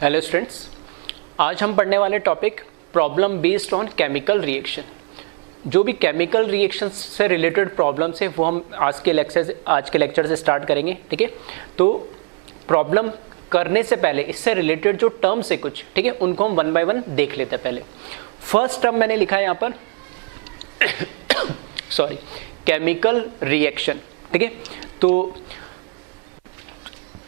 Hello students, आज हम पढ़ने वाले topic problem based on chemical reaction. जो भी केमिकल रिएक्शन से रिलेटेड प्रॉब्लम्स है वो हम आज के लेक्चर से स्टार्ट करेंगे। ठीक है, तो प्रॉब्लम करने से पहले इससे रिलेटेड जो टर्म्स है कुछ, ठीक है, उनको हम वन बाय वन देख लेते हैं। पहले फर्स्ट टर्म मैंने लिखा है यहाँ पर सॉरी, केमिकल रिएक्शन। ठीक है, तो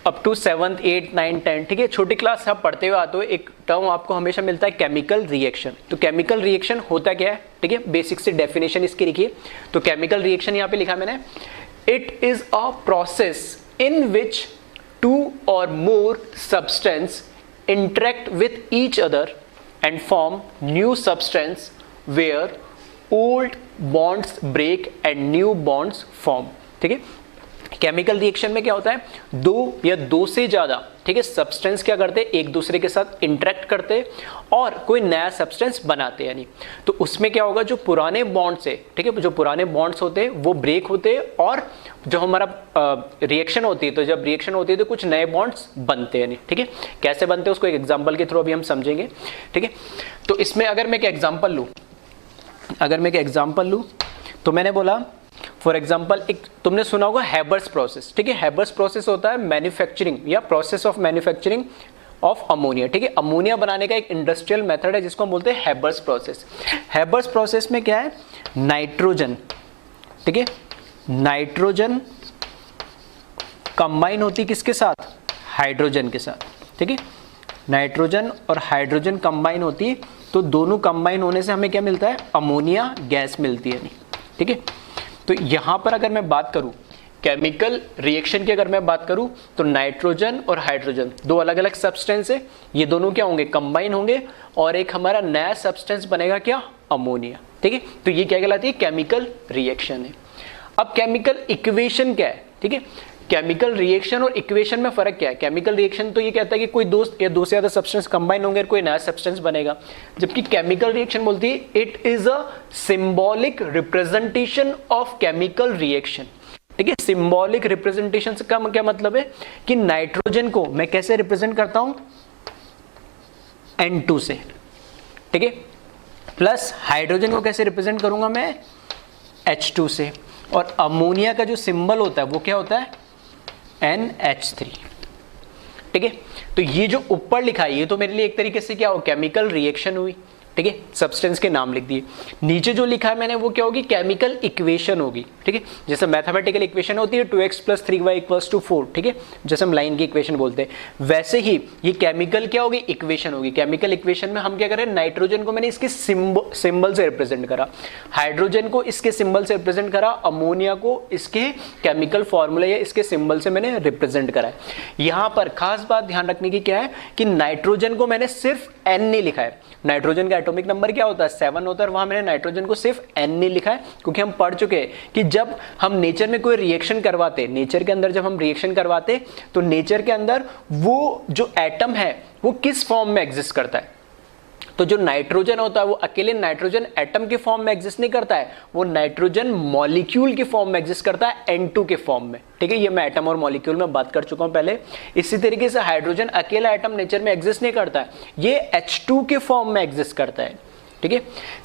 up to 7th 8th 9th 10th, ठीक है, छोटी क्लास आप पढ़ते हुए आते हो, एक टर्म आपको हमेशा मिलता है केमिकल रिएक्शन। तो केमिकल रिएक्शन होता क्या है, ठीक है, बेसिक से डेफिनेशन इसकी लिखिए। तो केमिकल रिएक्शन यहाँ पे लिखा मैंने, it is a process in which two or more substance interact with each other and form new substance where old bonds break and new bonds form. ठीक है, केमिकल रिएक्शन में क्या होता है, दो या दो से ज्यादा, ठीक है, सब्सटेंस क्या करते हैं, एक दूसरे के साथ इंटरेक्ट करते हैं और कोई नया सब्सटेंस बनाते हैं। यानी तो उसमें क्या होगा, जो पुराने बॉन्ड्स है, ठीक है, जो पुराने बॉन्ड्स होते हैं वो ब्रेक होते हैं और जो हमारा रिएक्शन होती है, तो जब रिएक्शन होती है तो कुछ नए बॉन्ड्स बनते हैं। ठीक है, कैसे बनते हैं उसको एक एग्जाम्पल के थ्रू अभी हम समझेंगे। ठीक है, तो इसमें अगर मैं एक एग्जाम्पल लूँ, तो मैंने बोला फॉर एग्जाम्पल, एक तुमने सुना होगा हैबर्स प्रोसेस। ठीक है, हैबर्स प्रोसेस होता है मैन्युफैक्चरिंग या process of manufacturing of ammonia. ठीक है, अमोनिया बनाने का एक इंडस्ट्रियल मेथड है जिसको हम बोलते हैं हैबर्स प्रोसेस। हैबर्स प्रोसेस में क्या है, नाइट्रोजन, ठीक है, नाइट्रोजन कंबाइन होती किसके साथ, हाइड्रोजन के साथ। ठीक है, नाइट्रोजन और हाइड्रोजन कंबाइन होती, तो दोनों कंबाइन होने से हमें क्या मिलता है, अमोनिया गैस मिलती है। ठीक है, तो यहां पर अगर मैं बात करूं केमिकल रिएक्शन की, अगर मैं बात करूं तो नाइट्रोजन और हाइड्रोजन दो अलग अलग सब्सटेंस है, ये दोनों क्या होंगे, कंबाइन होंगे और एक हमारा नया सब्सटेंस बनेगा क्या, अमोनिया। ठीक है, तो ये क्या कहलाती है, केमिकल रिएक्शन है। अब केमिकल इक्वेशन क्या है, ठीक है, केमिकल रिएक्शन और इक्वेशन में फर्क क्या है। केमिकल रिएक्शन तो ये कहता है कि कोई दो या दो से ज्यादा सब्सटेंस कंबाइन होंगे और कोई नया सब्सटेंस बनेगा, जबकि केमिकल रिएक्शन बोलती है it is a symbolic representation of chemical reaction. ठीक है, सिंबॉलिक रिप्रेजेंटेशन का क्या मतलब है कि नाइट्रोजन को मैं कैसे रिप्रेजेंट करता हूं, N2 से, ठीक है, प्लस हाइड्रोजन को कैसे रिप्रेजेंट करूंगा मैं, H2 से, और अमोनिया का जो सिंबल होता है वो क्या होता है, NH3। ठीक है, तो ये जो ऊपर लिखा है ये तो मेरे लिए एक तरीके से क्या हो, केमिकल रिएक्शन हुई। ठीक है, सब्सटेंस के नाम लिख दिए। नीचे जो लिखा है मैंने वो क्या होगी, केमिकल इक्वेशन होगी। ठीक है, जैसे मैथमेटिकल इक्वेशन होती है 2x + 3y = 4, ठीक है, जैसे हम लाइन की इक्वेशन बोलते हैं, वैसे ही ये केमिकल क्या होगी, इक्वेशन होगी। केमिकल इक्वेशन में हम क्या करें, नाइट्रोजन को मैंने इसके सिंबल से रिप्रेजेंट करा, हाइड्रोजन को इसके सिंबल से रिप्रेजेंट करा, अमोनिया को इसके केमिकल फॉर्मूला या इसके सिंबल से मैंने रिप्रेजेंट करा है। यहां पर खास बात ध्यान रखने की क्या है कि नाइट्रोजन को मैंने सिर्फ N नहीं लिखा है। नाइट्रोजन का एटॉमिक नंबर क्या होता है, 7 होता है, वहां मैंने नाइट्रोजन को सिर्फ N नहीं लिखा है, क्योंकि हम पढ़ चुके हैं कि जब हम नेचर में कोई रिएक्शन करवाते, नेचर के अंदर जब हम रिएक्शन करवाते तो नेचर के अंदर वो जो एटम है वो किस फॉर्म में एग्जिस्ट करता है। तो जो नाइट्रोजन होता है वो अकेले नाइट्रोजन एटम के फॉर्म में एग्जिस्ट नहीं करता है, वो नाइट्रोजन मॉलिक्यूल के फॉर्म में एग्जिस्ट करता है, N2 के फॉर्म में। ठीक है, ये मैं एटम और मॉलिक्यूल में बात कर चुका हूं पहले। इसी तरीके से हाइड्रोजन अकेला एटम नेचर में एग्जिस्ट नहीं करता है, ये H2 के फॉर्म में एग्जिस्ट करता है। ठीक है,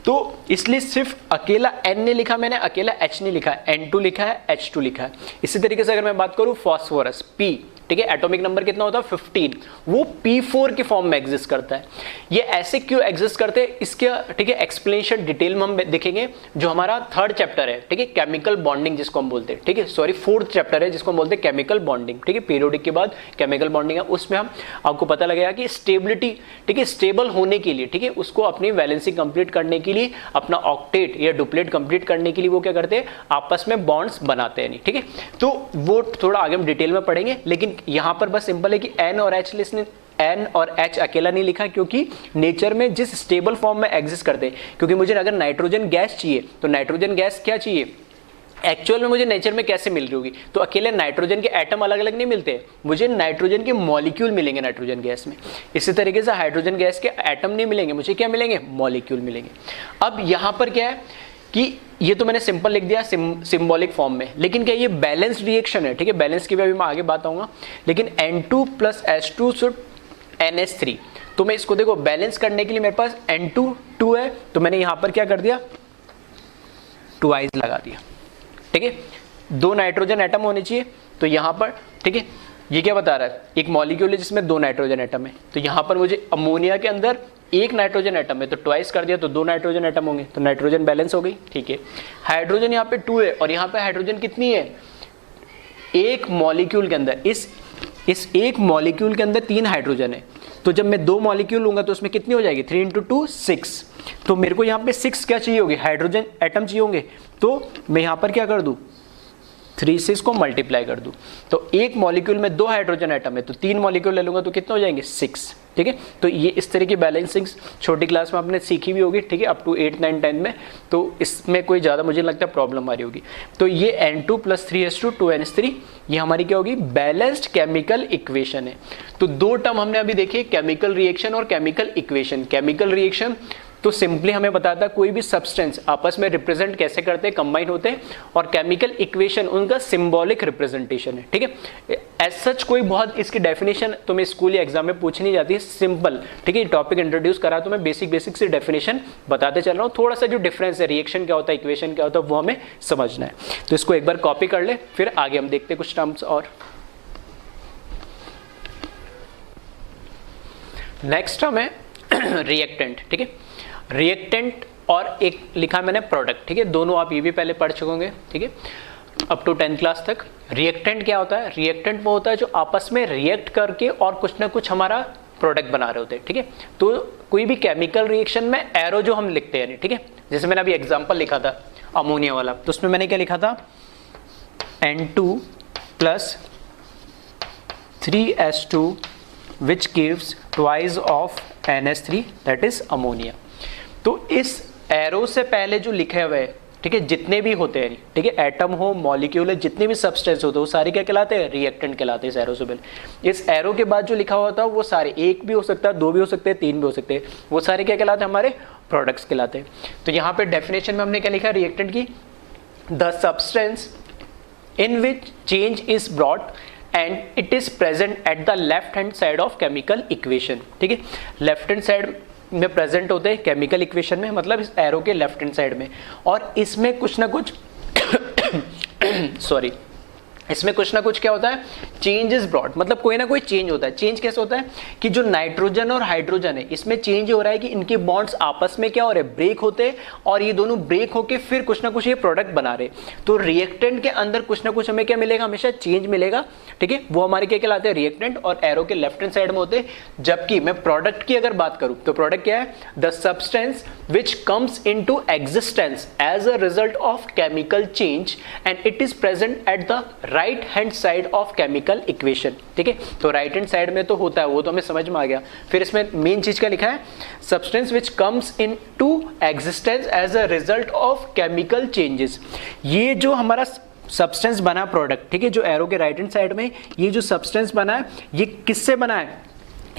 तो इसलिए सिर्फ अकेला N नहीं लिखा मैंने, अकेला H नहीं लिखा है, N2 लिखा है, H2 लिखा है। इसी तरीके से अगर मैं बात करूं फास्फोरस, P, ठीक है, एटॉमिक नंबर कितना होता है, 15, वो P4 के फॉर्म में एग्जिस्ट करता है। ये ऐसे क्यों एग्जिस्ट करते हैं, इसके ठीक है एक्सप्लेनेशन डिटेल में हम देखेंगे, जो हमारा 3rd चैप्टर है, ठीक है, केमिकल बॉन्डिंग जिसको हम बोलते हैं। ठीक है, सॉरी 4th चैप्टर है जिसको हम बोलते हैं केमिकल बॉन्डिंग। ठीक है, पीरियोडिक के बाद केमिकल बॉन्डिंग है, उसमें हम आपको पता लगेगा कि स्टेबिलिटी, ठीक है, स्टेबल होने के लिए, ठीक है, उसको अपनी वैलेंसी कंप्लीट करने के लिए, अपना ऑक्टेट या डुप्लेट कंप्लीट करने के लिए वो क्या करते हैं, आपस में बॉन्ड्स बनाते हैं। ठीक है, तो वो थोड़ा आगे हम डिटेल में पढ़ेंगे, लेकिन यहां पर बस सिंपल है कि N और H लिस्ट, N और H अकेला नहीं लिखा, क्योंकि नेचर में जिस स्टेबल फॉर्म में एग्जिस्ट करते हैं, क्योंकि मुझे अगर नाइट्रोजन गैस चाहिए तो नाइट्रोजन गैस क्या चाहिए, एक्चुअल में मुझे नेचर में कैसे मिल रही होगी, तो अकेले नाइट्रोजन के एटम अलग अलग नहीं मिलते, मुझे नाइट्रोजन के मॉलिक्यूल मिलेंगे नाइट्रोजन गैस में। इसी तरीके से हाइड्रोजन गैस के एटम नहीं मिलेंगे, मुझे क्या मिलेंगे, मॉलिक्यूल मिलेंगे। अब यहां पर क्या है कि ये तो मैंने सिंपल लिख दिया सिंबॉलिक फॉर्म में, लेकिन क्या ये बैलेंस्ड रिएक्शन है, ठीक है, बैलेंस की भी अभी मैं आगे बात आऊंगा, लेकिन N2 + H2 शुड NH3। तो मैं इसको देखो बैलेंस करने के लिए मेरे पास N2 2 है, तो मैंने यहां पर क्या कर दिया, ट्वाइस लगा दिया। ठीक है, 2 नाइट्रोजन एटम होने चाहिए, तो यहां पर ठीक है, ये क्या बता रहा है, एक मॉलिक्यूल है जिसमें 2 नाइट्रोजन एटम है, तो यहां पर मुझे अमोनिया के अंदर 1 नाइट्रोजन एटम है, तो ट्वाइस कर दिया तो 2 नाइट्रोजन एटम होंगे, तो नाइट्रोजन बैलेंस हो गई। ठीक है, हाइड्रोजन यहाँ पे 2 है और यहाँ पे हाइड्रोजन कितनी है, एक मॉलिक्यूल के अंदर, इस एक मॉलिक्यूल के अंदर 3 हाइड्रोजन है, तो जब मैं 2 मॉलिक्यूल लूंगा तो उसमें कितनी हो जाएगी, 3 × 2 6, तो मेरे को यहाँ पे 6 क्या चाहिए होगी, हाइड्रोजन एटम चाहिए होंगे, तो मैं यहाँ पर क्या कर दूँ, 3 से इसको मल्टीप्लाई कर दूं, तो एक मॉलिक्यूल में 2 हाइड्रोजन एटम है, तो 3 मॉलिक्यूल ले लूंगा तो कितने हो जाएंगे, 6। ठीक है, तो ये इस तरह की बैलेंसिंग छोटी क्लास में आपने सीखी भी होगी। ठीक है, अप टू 8, 9, 10 में, तो इसमें कोई ज़्यादा मुझे लगता है प्रॉब्लम आ रही होगी। तो ये N2 + 3s2 2NH3 ये हमारी क्या होगी, बैलेंस्ड केमिकल इक्वेशन है। तो 2 टर्म हमने अभी देखे, केमिकल रिएक्शन और केमिकल इक्वेशन। केमिकल रिएक्शन तो सिंपली हमें बताता है कोई भी सब्सटेंस आपस में रिप्रेजेंट कैसे करते हैं, कंबाइन होते हैं, और केमिकल इक्वेशन उनका सिंबॉलिक रिप्रेजेंटेशन है। ठीक है, एज सच कोई बहुत इसकी डेफिनेशन तुम्हें स्कूल या एग्जाम में पूछी नहीं जाती है, सिंपल। ठीक है, टॉपिक इंट्रोड्यूस करा तो मैं बेसिक से डेफिनेशन बताते चल रहा हूँ, थोड़ा सा जो डिफरेंस है, रिएक्शन क्या होता है, इक्वेशन क्या होता है, वो हमें समझना है। तो इसको एक बार कॉपी कर ले, फिर आगे हम देखते हैं कुछ टर्म्स और। नेक्स्ट टर्म है रिएक्टेंट। ठीक है, रिएक्टेंट और एक लिखा मैंने प्रोडक्ट। ठीक है, दोनों आप ये भी पहले पढ़ चुके होंगे। ठीक है, अप टू 10th क्लास तक। रिएक्टेंट क्या होता है, रिएक्टेंट वो होता है जो आपस में रिएक्ट करके और कुछ ना कुछ हमारा प्रोडक्ट बना रहे होते हैं। ठीक है, तो कोई भी केमिकल रिएक्शन में एरो जो हम लिखते हैं, ठीक है, जैसे मैंने अभी एग्जाम्पल लिखा था अमोनिया वाला, तो उसमें मैंने क्या लिखा था, N2 + 3s2 which gives twice of NH3 that is ammonia। तो इस एरो से पहले जो लिखे हुए हैं, ठीक है, जितने भी होते हैं, ठीक है, एटम हो, मॉलिक्यूल है, जितने भी सब्सटेंस होते हैं, वो सारे क्या कहलाते हैं, रिएक्टेंट कहलाते हैं इस एरो से पहले। इस एरो के बाद जो लिखा हुआ था वो सारे, 1 भी हो सकता है, 2 भी हो सकते हैं, 3 भी हो सकते हैं, वो सारे क्या कहलाते हैं, हमारे प्रोडक्ट्स कहलाते हैं। तो यहाँ पे डेफिनेशन में हमने क्या लिखा रिएक्टेंट की, the substance in which change is brought and it is present at the left hand side of chemical equation. ठीक है, लेफ्ट हैंड साइड में प्रेजेंट होते हैं केमिकल इक्वेशन में, मतलब इस एरो के लेफ्ट हैंड साइड में, और इसमें कुछ ना कुछ सॉरी, इसमें कुछ ना कुछ क्या होता है, चेंज इज ब्रॉट, मतलब कोई ना कोई चेंज होता है। चेंज कैसे होता है कि जो नाइट्रोजन और हाइड्रोजन है, इसमें चेंज हो रहा है कि इनके बॉन्ड्स आपस में क्या हो रहे हैं, ब्रेक होते हैं, और ये दोनों ब्रेक होके फिर कुछ ना कुछ ये प्रोडक्ट बना रहे। तो रिएक्टेंट के अंदर कुछ ना कुछ हमें क्या मिलेगा, हमेशा चेंज मिलेगा। ठीक है, वो हमारे क्या कहलाते हैं, रिएक्टेंट, और एरो के लेफ्ट हैंड साइड में होते हैं। जबकि मैं प्रोडक्ट की अगर बात करूं तो प्रोडक्ट क्या है, the substance which comes into existence as a result of chemical change and it is present at the right hand side of chemical equation. ठीक है, तो राइट हैंड साइड में तो होता है, वो तो हमें समझ में आ गया। फिर इसमें मेन चीज क्या लिखा है, substance which comes into existence as a result of chemical changes. ये जो हमारा सब्सटेंस बना प्रोडक्ट, ठीक है, जो एरो के राइट हैंड साइड में ये जो सब्सटेंस बना है, ये किससे बना है,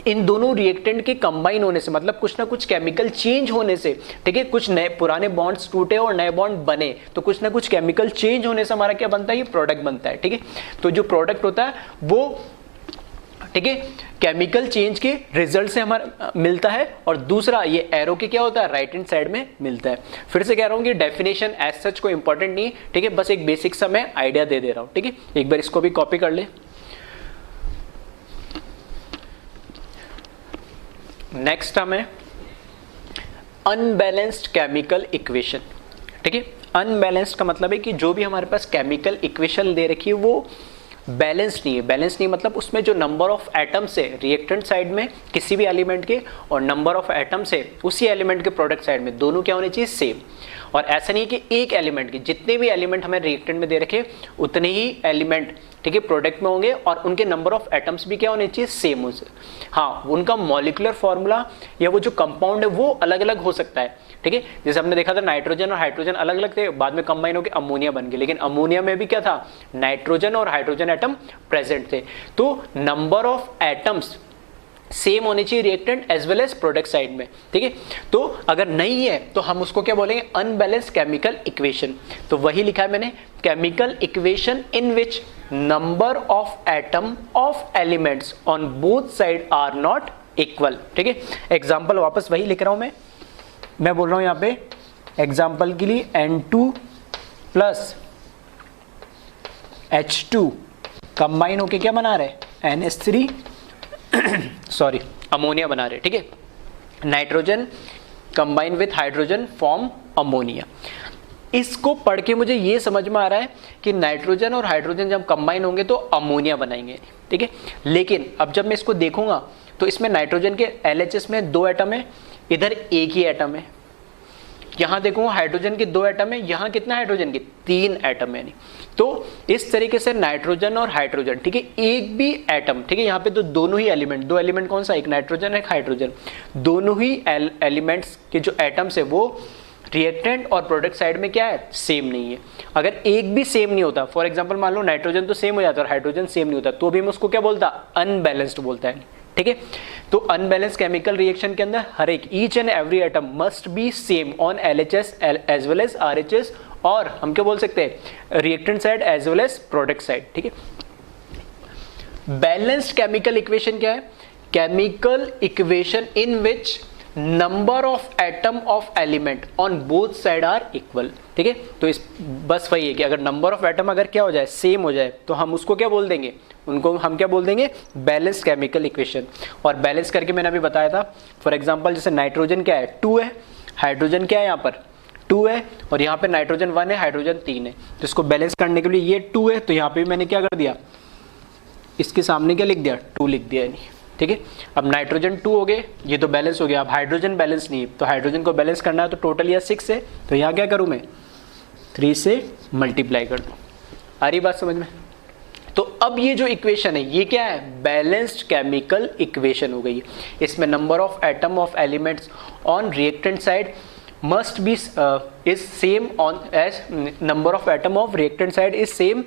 इन दोनों रिएक्टेंट के कंबाइन होने से, मतलब कुछ ना कुछ केमिकल चेंज होने से। ठीक है, कुछ नए पुराने बॉन्ड्स टूटे और नए बॉन्ड बने, तो कुछ ना कुछ केमिकल चेंज होने से हमारा क्या बनता है, ये प्रोडक्ट बनता है। ठीक है, तो जो प्रोडक्ट होता है वो, ठीक है, केमिकल चेंज के रिजल्ट से हमारा मिलता है, और दूसरा ये एरो के क्या होता है, राइट हैंड साइड में मिलता है। फिर से कह रहा हूं कि डेफिनेशन एज सच कोई इंपॉर्टेंट नहीं है। ठीक है, बस एक बेसिक सा मैं आइडिया दे रहा हूं। ठीक है, एक बार इसको भी कॉपी कर ले। नेक्स्ट टर्म है अनबैलेंस्ड केमिकल इक्वेशन। ठीक है, अनबैलेंस्ड का मतलब है कि जो भी हमारे पास केमिकल इक्वेशन दे रखी है वो बैलेंस नहीं है। बैलेंस नहीं मतलब उसमें जो नंबर ऑफ एटम्स है रिएक्टेंट साइड में किसी भी एलिमेंट के, और नंबर ऑफ एटम्स है उसी एलिमेंट के प्रोडक्ट साइड में, दोनों क्या होने चाहिए, सेम। और ऐसा नहीं है कि एक एलिमेंट के जितने भी एलिमेंट हमें रिएक्टेंट में दे रखे उतने ही एलिमेंट, ठीक है, प्रोडक्ट में होंगे, और उनके नंबर ऑफ एटम्स भी क्या होने चाहिए, सेम हो। हाँ, उनका मॉलिक्यूलर फॉर्मूला या वो जो कंपाउंड है वो अलग अलग हो सकता है। ठीक है, जैसे हमने देखा था नाइट्रोजन और हाइड्रोजन अलग अलग थे, बाद में कंबाइन होकर अमोनिया बन गए, लेकिन अमोनिया में भी क्या था, नाइट्रोजन और हाइड्रोजन एटम प्रेजेंट थे। तो नंबर ऑफ एटम्स सेम होने चाहिए reactant as well as product side में। ठीक है, तो अगर नहीं है तो हम उसको क्या बोलेंगे, अनबैलेंस्ड केमिकल इक्वेशन। तो वही लिखा है मैंने, chemical equation in which number of atom of elements on both side are not equal. ठीक है, एग्जाम्पल वापस वही लिख रहा हूं मैं बोल रहा हूं यहाँ पे एग्जाम्पल के लिए N2 प्लस H2 कंबाइन होके क्या बना रहे NH3 सॉरी अमोनिया बना रहे। ठीक है, nitrogen combine with hydrogen form ammonia. इसको पढ़ के मुझे ये समझ में आ रहा है कि नाइट्रोजन और हाइड्रोजन जब कंबाइन होंगे तो अमोनिया बनाएंगे। ठीक है, लेकिन अब जब मैं इसको देखूंगा तो इसमें नाइट्रोजन के LHS में 2 एटम है, इधर एक ही एटम है। यहां देखूंगा हाइड्रोजन के 2 एटम है, यहां कितना हाइड्रोजन के 3 एटम है। नहीं तो इस तरीके से नाइट्रोजन और हाइड्रोजन, ठीक है, एक भी एटम, ठीक है, यहाँ पे तो दोनों ही एलिमेंट, 2 एलिमेंट कौन सा, एक नाइट्रोजन एक हाइड्रोजन, दोनों ही एलिमेंट्स के जो एटम्स है वो रिएक्टेंट और प्रोडक्ट साइड में क्या है, सेम नहीं है। अगर एक भी सेम नहीं होता, फॉर एग्जांपल मान लो नाइट्रोजन तो सेम हो जाता है और हाइड्रोजन सेम नहीं होता, तो भी हम उसको क्या बोलता, अनबैलेंस्ड बोलता है। ठीक है, तो अनबैलेंस केमिकल रिएक्शन के अंदर हर एक each and every atom must be same on LHS as well as RHS, और हम क्या बोल सकते हैं reactant side as well as product side. ठीक है, बैलेंस्ड केमिकल इक्वेशन क्या है, chemical equation in which number of atom of element on both side are equal. ठीक है, तो इस बस वही है कि अगर नंबर ऑफ एटम अगर क्या हो जाए, सेम हो जाए, तो हम उसको क्या बोल देंगे, उनको हम क्या बोल देंगे, बैलेंस केमिकल इक्वेशन। और बैलेंस करके मैंने अभी बताया था, फॉर एग्जांपल जैसे नाइट्रोजन क्या है 2 है, हाइड्रोजन क्या है यहाँ पर 2 है, और यहाँ पे नाइट्रोजन 1 है, हाइड्रोजन 3 है, तो इसको बैलेंस करने के लिए ये 2 है, तो यहाँ पे मैंने क्या कर दिया, इसके सामने क्या लिख दिया, 2 लिख दिया। नहीं ठीक है, अब नाइट्रोजन 2 हो गए, ये तो बैलेंस हो गया। अब हाइड्रोजन बैलेंस नहीं है, तो हाइड्रोजन को बैलेंस करना है तो टोटल यह 6 है, तो यहाँ क्या करूँ मैं 3 से मल्टीप्लाई कर दूँ। आ रही बात समझ में? तो अब ये जो इक्वेशन है ये क्या है, बैलेंस्ड केमिकल इक्वेशन हो गई है। इसमें number of atom of elements on reactant side must be is same on as number of atom of reactant side is same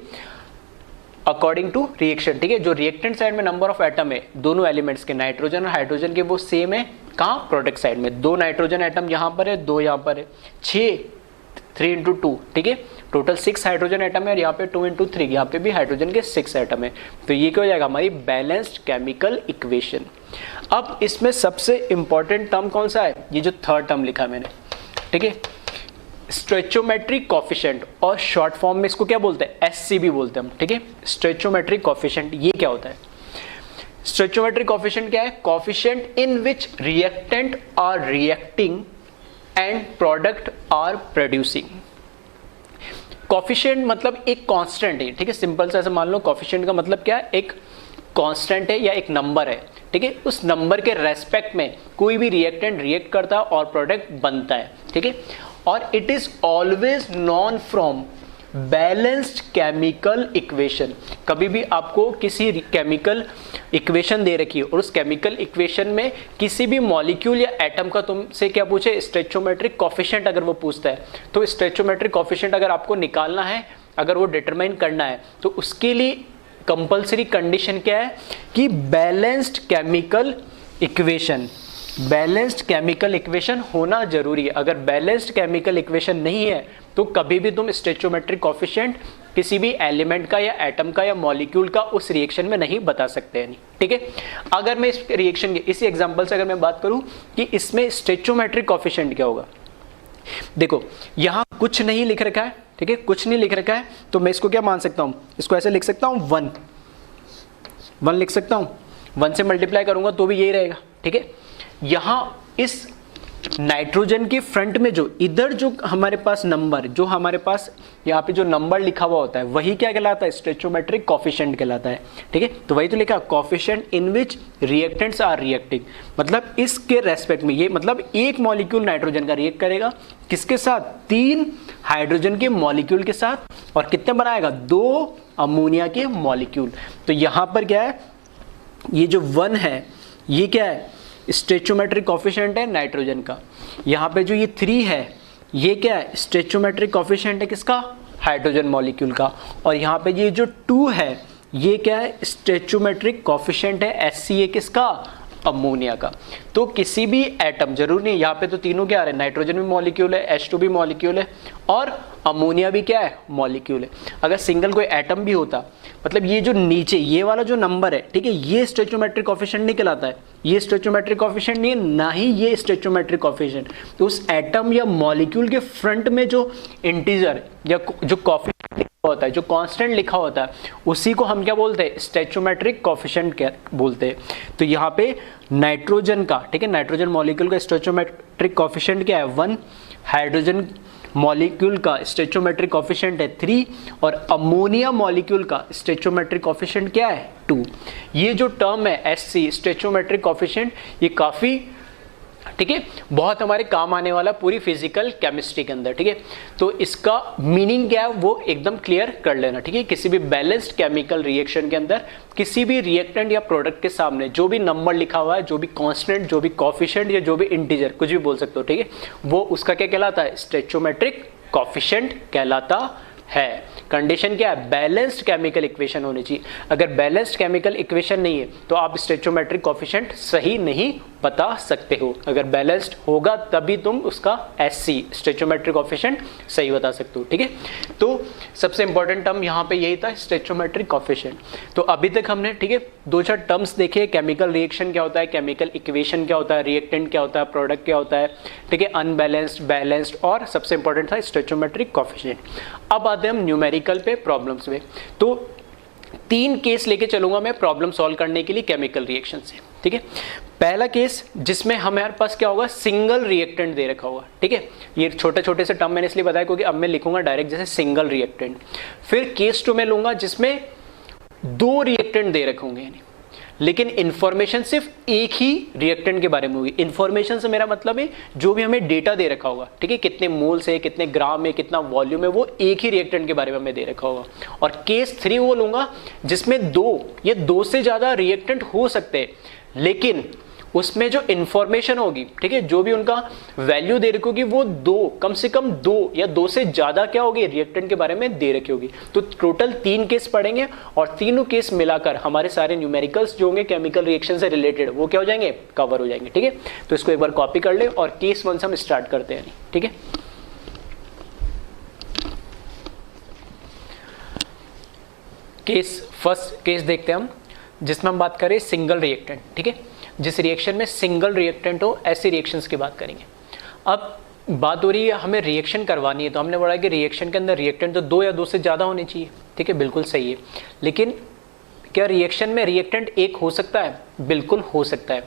according to reaction. ठीक है, जो रिएक्टेंट साइड में नंबर ऑफ एटम है दोनों एलिमेंट्स के, nitrogen और hydrogen के, वो सेम है कहाँ, प्रोडक्ट साइड में। 2 नाइट्रोजन एटम यहाँ पर है, 2 यहाँ पर है, 6 3 into 2। ठीक है, टोटल 6 हाइड्रोजन एटम है, और यहाँ पे 2 into 3, यहाँ पे भी हाइड्रोजन के 6 एटम है। तो ये क्या हो जाएगा, हमारी बैलेंस्ड केमिकल इक्वेशन। अब इसमें सबसे इंपॉर्टेंट टर्म कौन सा है, ये जो थर्ड टर्म लिखा मैंने। ठीक है, स्टोइचियोमेट्रिक कोफिशिएंट, और शॉर्ट फॉर्म में इसको क्या बोलते हैं, SCB बोलते हैं हम। ठीक है, स्टोइचियोमेट्रिक कोफिशिएंट ये क्या होता है, स्टोइचियोमेट्रिक कोफिशिएंट क्या है, coefficient in which reactant are reacting and product are producing. Coefficient मतलब एक कांस्टेंट है। ठीक है, सिंपल से ऐसे मान लो, कोफिशिएंट का मतलब क्या है, एक कांस्टेंट है या एक नंबर है। ठीक है, उस नंबर के रेस्पेक्ट में कोई भी रिएक्टेंट रिएक्ट करता है और प्रोडक्ट बनता है। ठीक है, और it is always non from balanced chemical equation. कभी भी आपको किसी केमिकल इक्वेशन दे रखी है और उस केमिकल इक्वेशन में किसी भी मॉलिक्यूल या एटम का तुमसे क्या पूछे, स्टोइचियोमेट्रिक कोफिशिएंट अगर वो पूछता है, तो स्टोइचियोमेट्रिक कोफिशिएंट अगर आपको निकालना है, अगर वो डिटरमाइन करना है, तो उसके लिए कंपल्सरी कंडीशन क्या है कि balanced chemical equation, balanced chemical equation होना जरूरी है। अगर बैलेंस्ड केमिकल इक्वेशन नहीं है तो कभी भी तुम स्टोइचियोमेट्रिक कोफिशिएंट किसी भी एलिमेंट का या एटम का या मॉलिक्यूल का उस रिएक्शन में नहीं बता सकते हैं। ठीक है, अगर मैं इस रिएक्शन के इसी एग्जांपल से अगर मैं बात करूं कि इसमें स्टोइचियोमेट्रिक कोफिशिएंट क्या होगा, देखो यहां कुछ नहीं लिख रखा है। ठीक है, कुछ नहीं लिख रखा है, तो मैं इसको क्या मान सकता हूं, इसको ऐसे लिख सकता हूं 1 लिख सकता हूं, 1 से मल्टीप्लाई करूंगा तो भी यही रहेगा। ठीक है, यहां इस नाइट्रोजन के फ्रंट में जो इधर जो हमारे पास नंबर, जो हमारे पास यहाँ पे जो नंबर लिखा हुआ होता है वही क्या कहलाता है, स्टोइचियोमेट्रिक कोफिशिएंट कहलाता है। ठीक है, तो वही तो लिखा, coefficient in which reactants are reacting, मतलब इसके रेस्पेक्ट में, ये मतलब एक मॉलिक्यूल नाइट्रोजन का रिएक्ट करेगा किसके साथ, 3 हाइड्रोजन के मॉलिक्यूल के साथ, और कितने बनाएगा, 2 अमोनिया के मॉलिक्यूल। तो यहाँ पर क्या है, ये जो 1 है ये क्या है, स्टोइचियोमेट्रिक कोफिशिएंट है नाइट्रोजन का। यहाँ पे जो ये 3 है ये क्या है, स्टोइचियोमेट्रिक कोफिशिएंट है किसका, हाइड्रोजन मॉलिक्यूल का। और यहाँ पे ये जो 2 है ये क्या है, स्टोइचियोमेट्रिक कोफिशिएंट है SCA किसका, अमोनिया का। तो किसी भी एटम, जरूर नहीं यहाँ पे तो तीनों क्या आ रहे हैं, नाइट्रोजन भी मॉलिक्यूल है, H2 भी मॉलिक्यूल है और अमोनिया भी क्या है, मॉलिक्यूल है। अगर सिंगल कोई एटम भी होता, मतलब ये जो नीचे ये वाला जो नंबर है, ठीक है, ये स्टोइचोमेट्रिक कोएफिशिएंट नहीं कहलाता है, ये स्टोइचोमेट्रिक कोएफिशिएंट नहीं है, ना ही ये स्टोइचोमेट्रिक कोएफिशिएंट। तो उस एटम या मॉलिक्यूल के फ्रंट में जो इंटीजर या जो कोएफिशिएंट लिखा होता है, जो कांस्टेंट लिखा होता है, उसी को हम क्या बोलते हैं, स्टोइचोमेट्रिक कोएफिशिएंट क्या बोलते हैं। तो यहाँ पे नाइट्रोजन का, ठीक है, नाइट्रोजन मॉलिक्यूल का स्टोइचोमेट्रिक कोएफिशिएंट क्या है, 1, हाइड्रोजन मॉलिक्यूल का स्टोइचोमेट्रिक कोएफिशिएंट है 3 और अमोनिया मॉलिक्यूल का स्टोइचोमेट्रिक कोएफिशिएंट क्या है, 2। ये जो टर्म है SC स्टोइचोमेट्रिक कोएफिशिएंट, ये काफी, ठीक है, बहुत हमारे काम आने वाला पूरी फिजिकल केमिस्ट्री के अंदर, ठीक है। तो इसका मीनिंग क्या है वो एकदम क्लियर कर लेना, ठीक है। किसी भी बैलेंस्ड केमिकल रिएक्शन के अंदर किसी भी रिएक्टेंट या प्रोडक्ट के सामने जो भी नंबर लिखा हुआ है, जो भी कांस्टेंट, जो भी कोएफिशिएंट या जो भी इंटीजर, कुछ भी बोल सकते हो, ठीक है, वो उसका क्या कहलाता है, स्टोइचोमेट्रिक कोएफिशिएंट कहलाता है। कंडीशन क्या है, बैलेंस्ड केमिकल इक्वेशन होनी चाहिए। अगर बैलेंस्ड केमिकल इक्वेशन नहीं है तो आप स्टोइचोमेट्रिक कोएफिशिएंट सही नहीं बता सकते हो। अगर बैलेंस्ड होगा तभी तुम उसका SC स्टोइचोमेट्रिक कोएफिशिएंट सही बता सकते हो, ठीक है। तो सबसे इंपॉर्टेंट टर्म यहाँ पे यही था, स्टोइचोमेट्रिक कोएफिशिएंट। तो अभी तक हमने, ठीक है, 2-4 टर्म्स देखे, केमिकल रिएक्शन क्या होता है, केमिकल इक्वेशन क्या होता है, रिएक्टेंट क्या होता है, प्रोडक्ट क्या होता है, ठीक है, अनबैलेंस्ड, बैलेंस्ड और सबसे इंपॉर्टेंट था स्टोइचोमेट्रिक कोएफिशिएंट। अब आते हैं हम न्यूमेरिकल पे, प्रॉब्लम्स में। तो 3 केस लेके चलूंगा मैं प्रॉब्लम सॉल्व करने के लिए केमिकल रिएक्शन से, ठीक है। पहला केस जिसमें हमारे पास क्या होगा, सिंगल रिएक्टेंट दे रखा होगा, ठीक है। ये छोटे छोटे से टर्म मैंने इसलिए बताया क्योंकि अब मैं लिखूंगा डायरेक्ट जैसे सिंगल रिएक्टेंट। फिर केस 2 में लूंगा जिसमें 2 रिएक्टेंट दे रखे होंगे, लेकिन इंफॉर्मेशन सिर्फ एक ही रिएक्टेंट के बारे में होगी। इंफॉर्मेशन से मेरा मतलब है जो भी हमें डेटा दे रखा होगा, ठीक है, कितने मोल्स है, कितने ग्राम है, कितना वॉल्यूम है, वो एक ही रिएक्टेंट के बारे में हमें दे रखा होगा। और केस 3 वो लूंगा जिसमें 2 या 2 से ज्यादा रिएक्टेंट हो सकते हैं, लेकिन उसमें जो इंफॉर्मेशन होगी, ठीक है, जो भी उनका वैल्यू दे रखी होगी वो 2, कम से कम 2 या 2 से ज्यादा क्या होगी, रिएक्टेंट के बारे में दे रखी होगी। तो टोटल 3 केस पढ़ेंगे और तीनों केस मिलाकर हमारे सारे न्यूमेरिकल्स जो होंगे केमिकल रिएक्शन से रिलेटेड वो क्या हो जाएंगे, कवर हो जाएंगे, ठीक है। तो इसको एक बार कॉपी कर ले और केस 1 से हम स्टार्ट करते हैं, ठीक है। फर्स्ट केस देखते हैं हम, जिसमें हम बात करें सिंगल रिएक्टेंट, ठीक है। जिस रिएक्शन में सिंगल रिएक्टेंट हो ऐसी रिएक्शंस की बात करेंगे। अब बात हो रही है हमें रिएक्शन करवानी है, तो हमने बोला कि रिएक्शन के अंदर रिएक्टेंट तो 2 या 2 से ज़्यादा होने चाहिए, ठीक है, बिल्कुल सही है। लेकिन क्या रिएक्शन में रिएक्टेंट एक हो सकता है, बिल्कुल हो सकता है।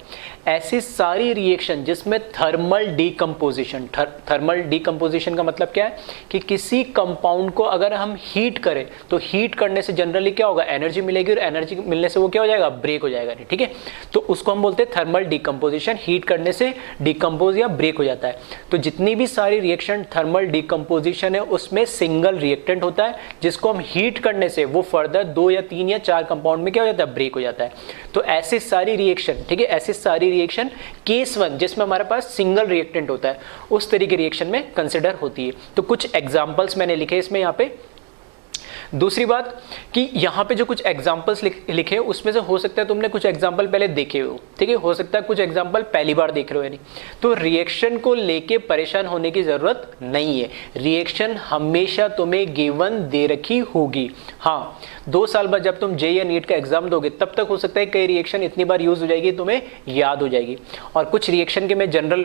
ऐसी सारी रिएक्शन जिसमें थर्मल डीकंपोजिशन, थर्मल डीकंपोजिशन का मतलब क्या है कि किसी कंपाउंड को अगर हम हीट करें तो हीट करने से जनरली क्या होगा, एनर्जी मिलेगी और एनर्जी मिलने से वो क्या हो जाएगा, ब्रेक हो जाएगा, ठीक है। तो उसको हम बोलते हैं थर्मल डीकंपोजिशन, हीट करने से डीकंपोज या ब्रेक हो जाता है। तो जितनी भी सारी रिएक्शन थर्मल डीकंपोजिशन है उसमें सिंगल रिएक्टेंट होता है जिसको हम हीट करने से वो फर्दर 2 या 3 या 4 कंपाउंड में क्या हो जाता है, ब्रेक हो जाता है। तो ऐसे सारी रिएक्शन, ठीक है, ऐसी सारी रिएक्शन केस 1 जिसमें हमारे पास सिंगल रिएक्टेंट होता है उस तरीके रिएक्शन में कंसिडर होती है। तो कुछ एग्जांपल्स मैंने लिखे इसमें यहाँ पे। दूसरी बात कि यहाँ पे जो कुछ एग्जाम्पल्स लिखे उसमें से हो सकता है तुमने कुछ एग्जाम्पल पहले देखे हो, ठीक है, हो सकता है कुछ एग्जाम्पल पहली बार देख रहे हो, यानी तो रिएक्शन को लेके परेशान होने की जरूरत नहीं है। रिएक्शन हमेशा तुम्हें गिवन दे रखी होगी। हाँ, 2 साल बाद जब तुम जेईई या नीट का एग्जाम दोगे तब तक हो सकता है कई रिएक्शन इतनी बार यूज हो जाएगी तुम्हें याद हो जाएगी। और कुछ रिएक्शन के मैं जनरल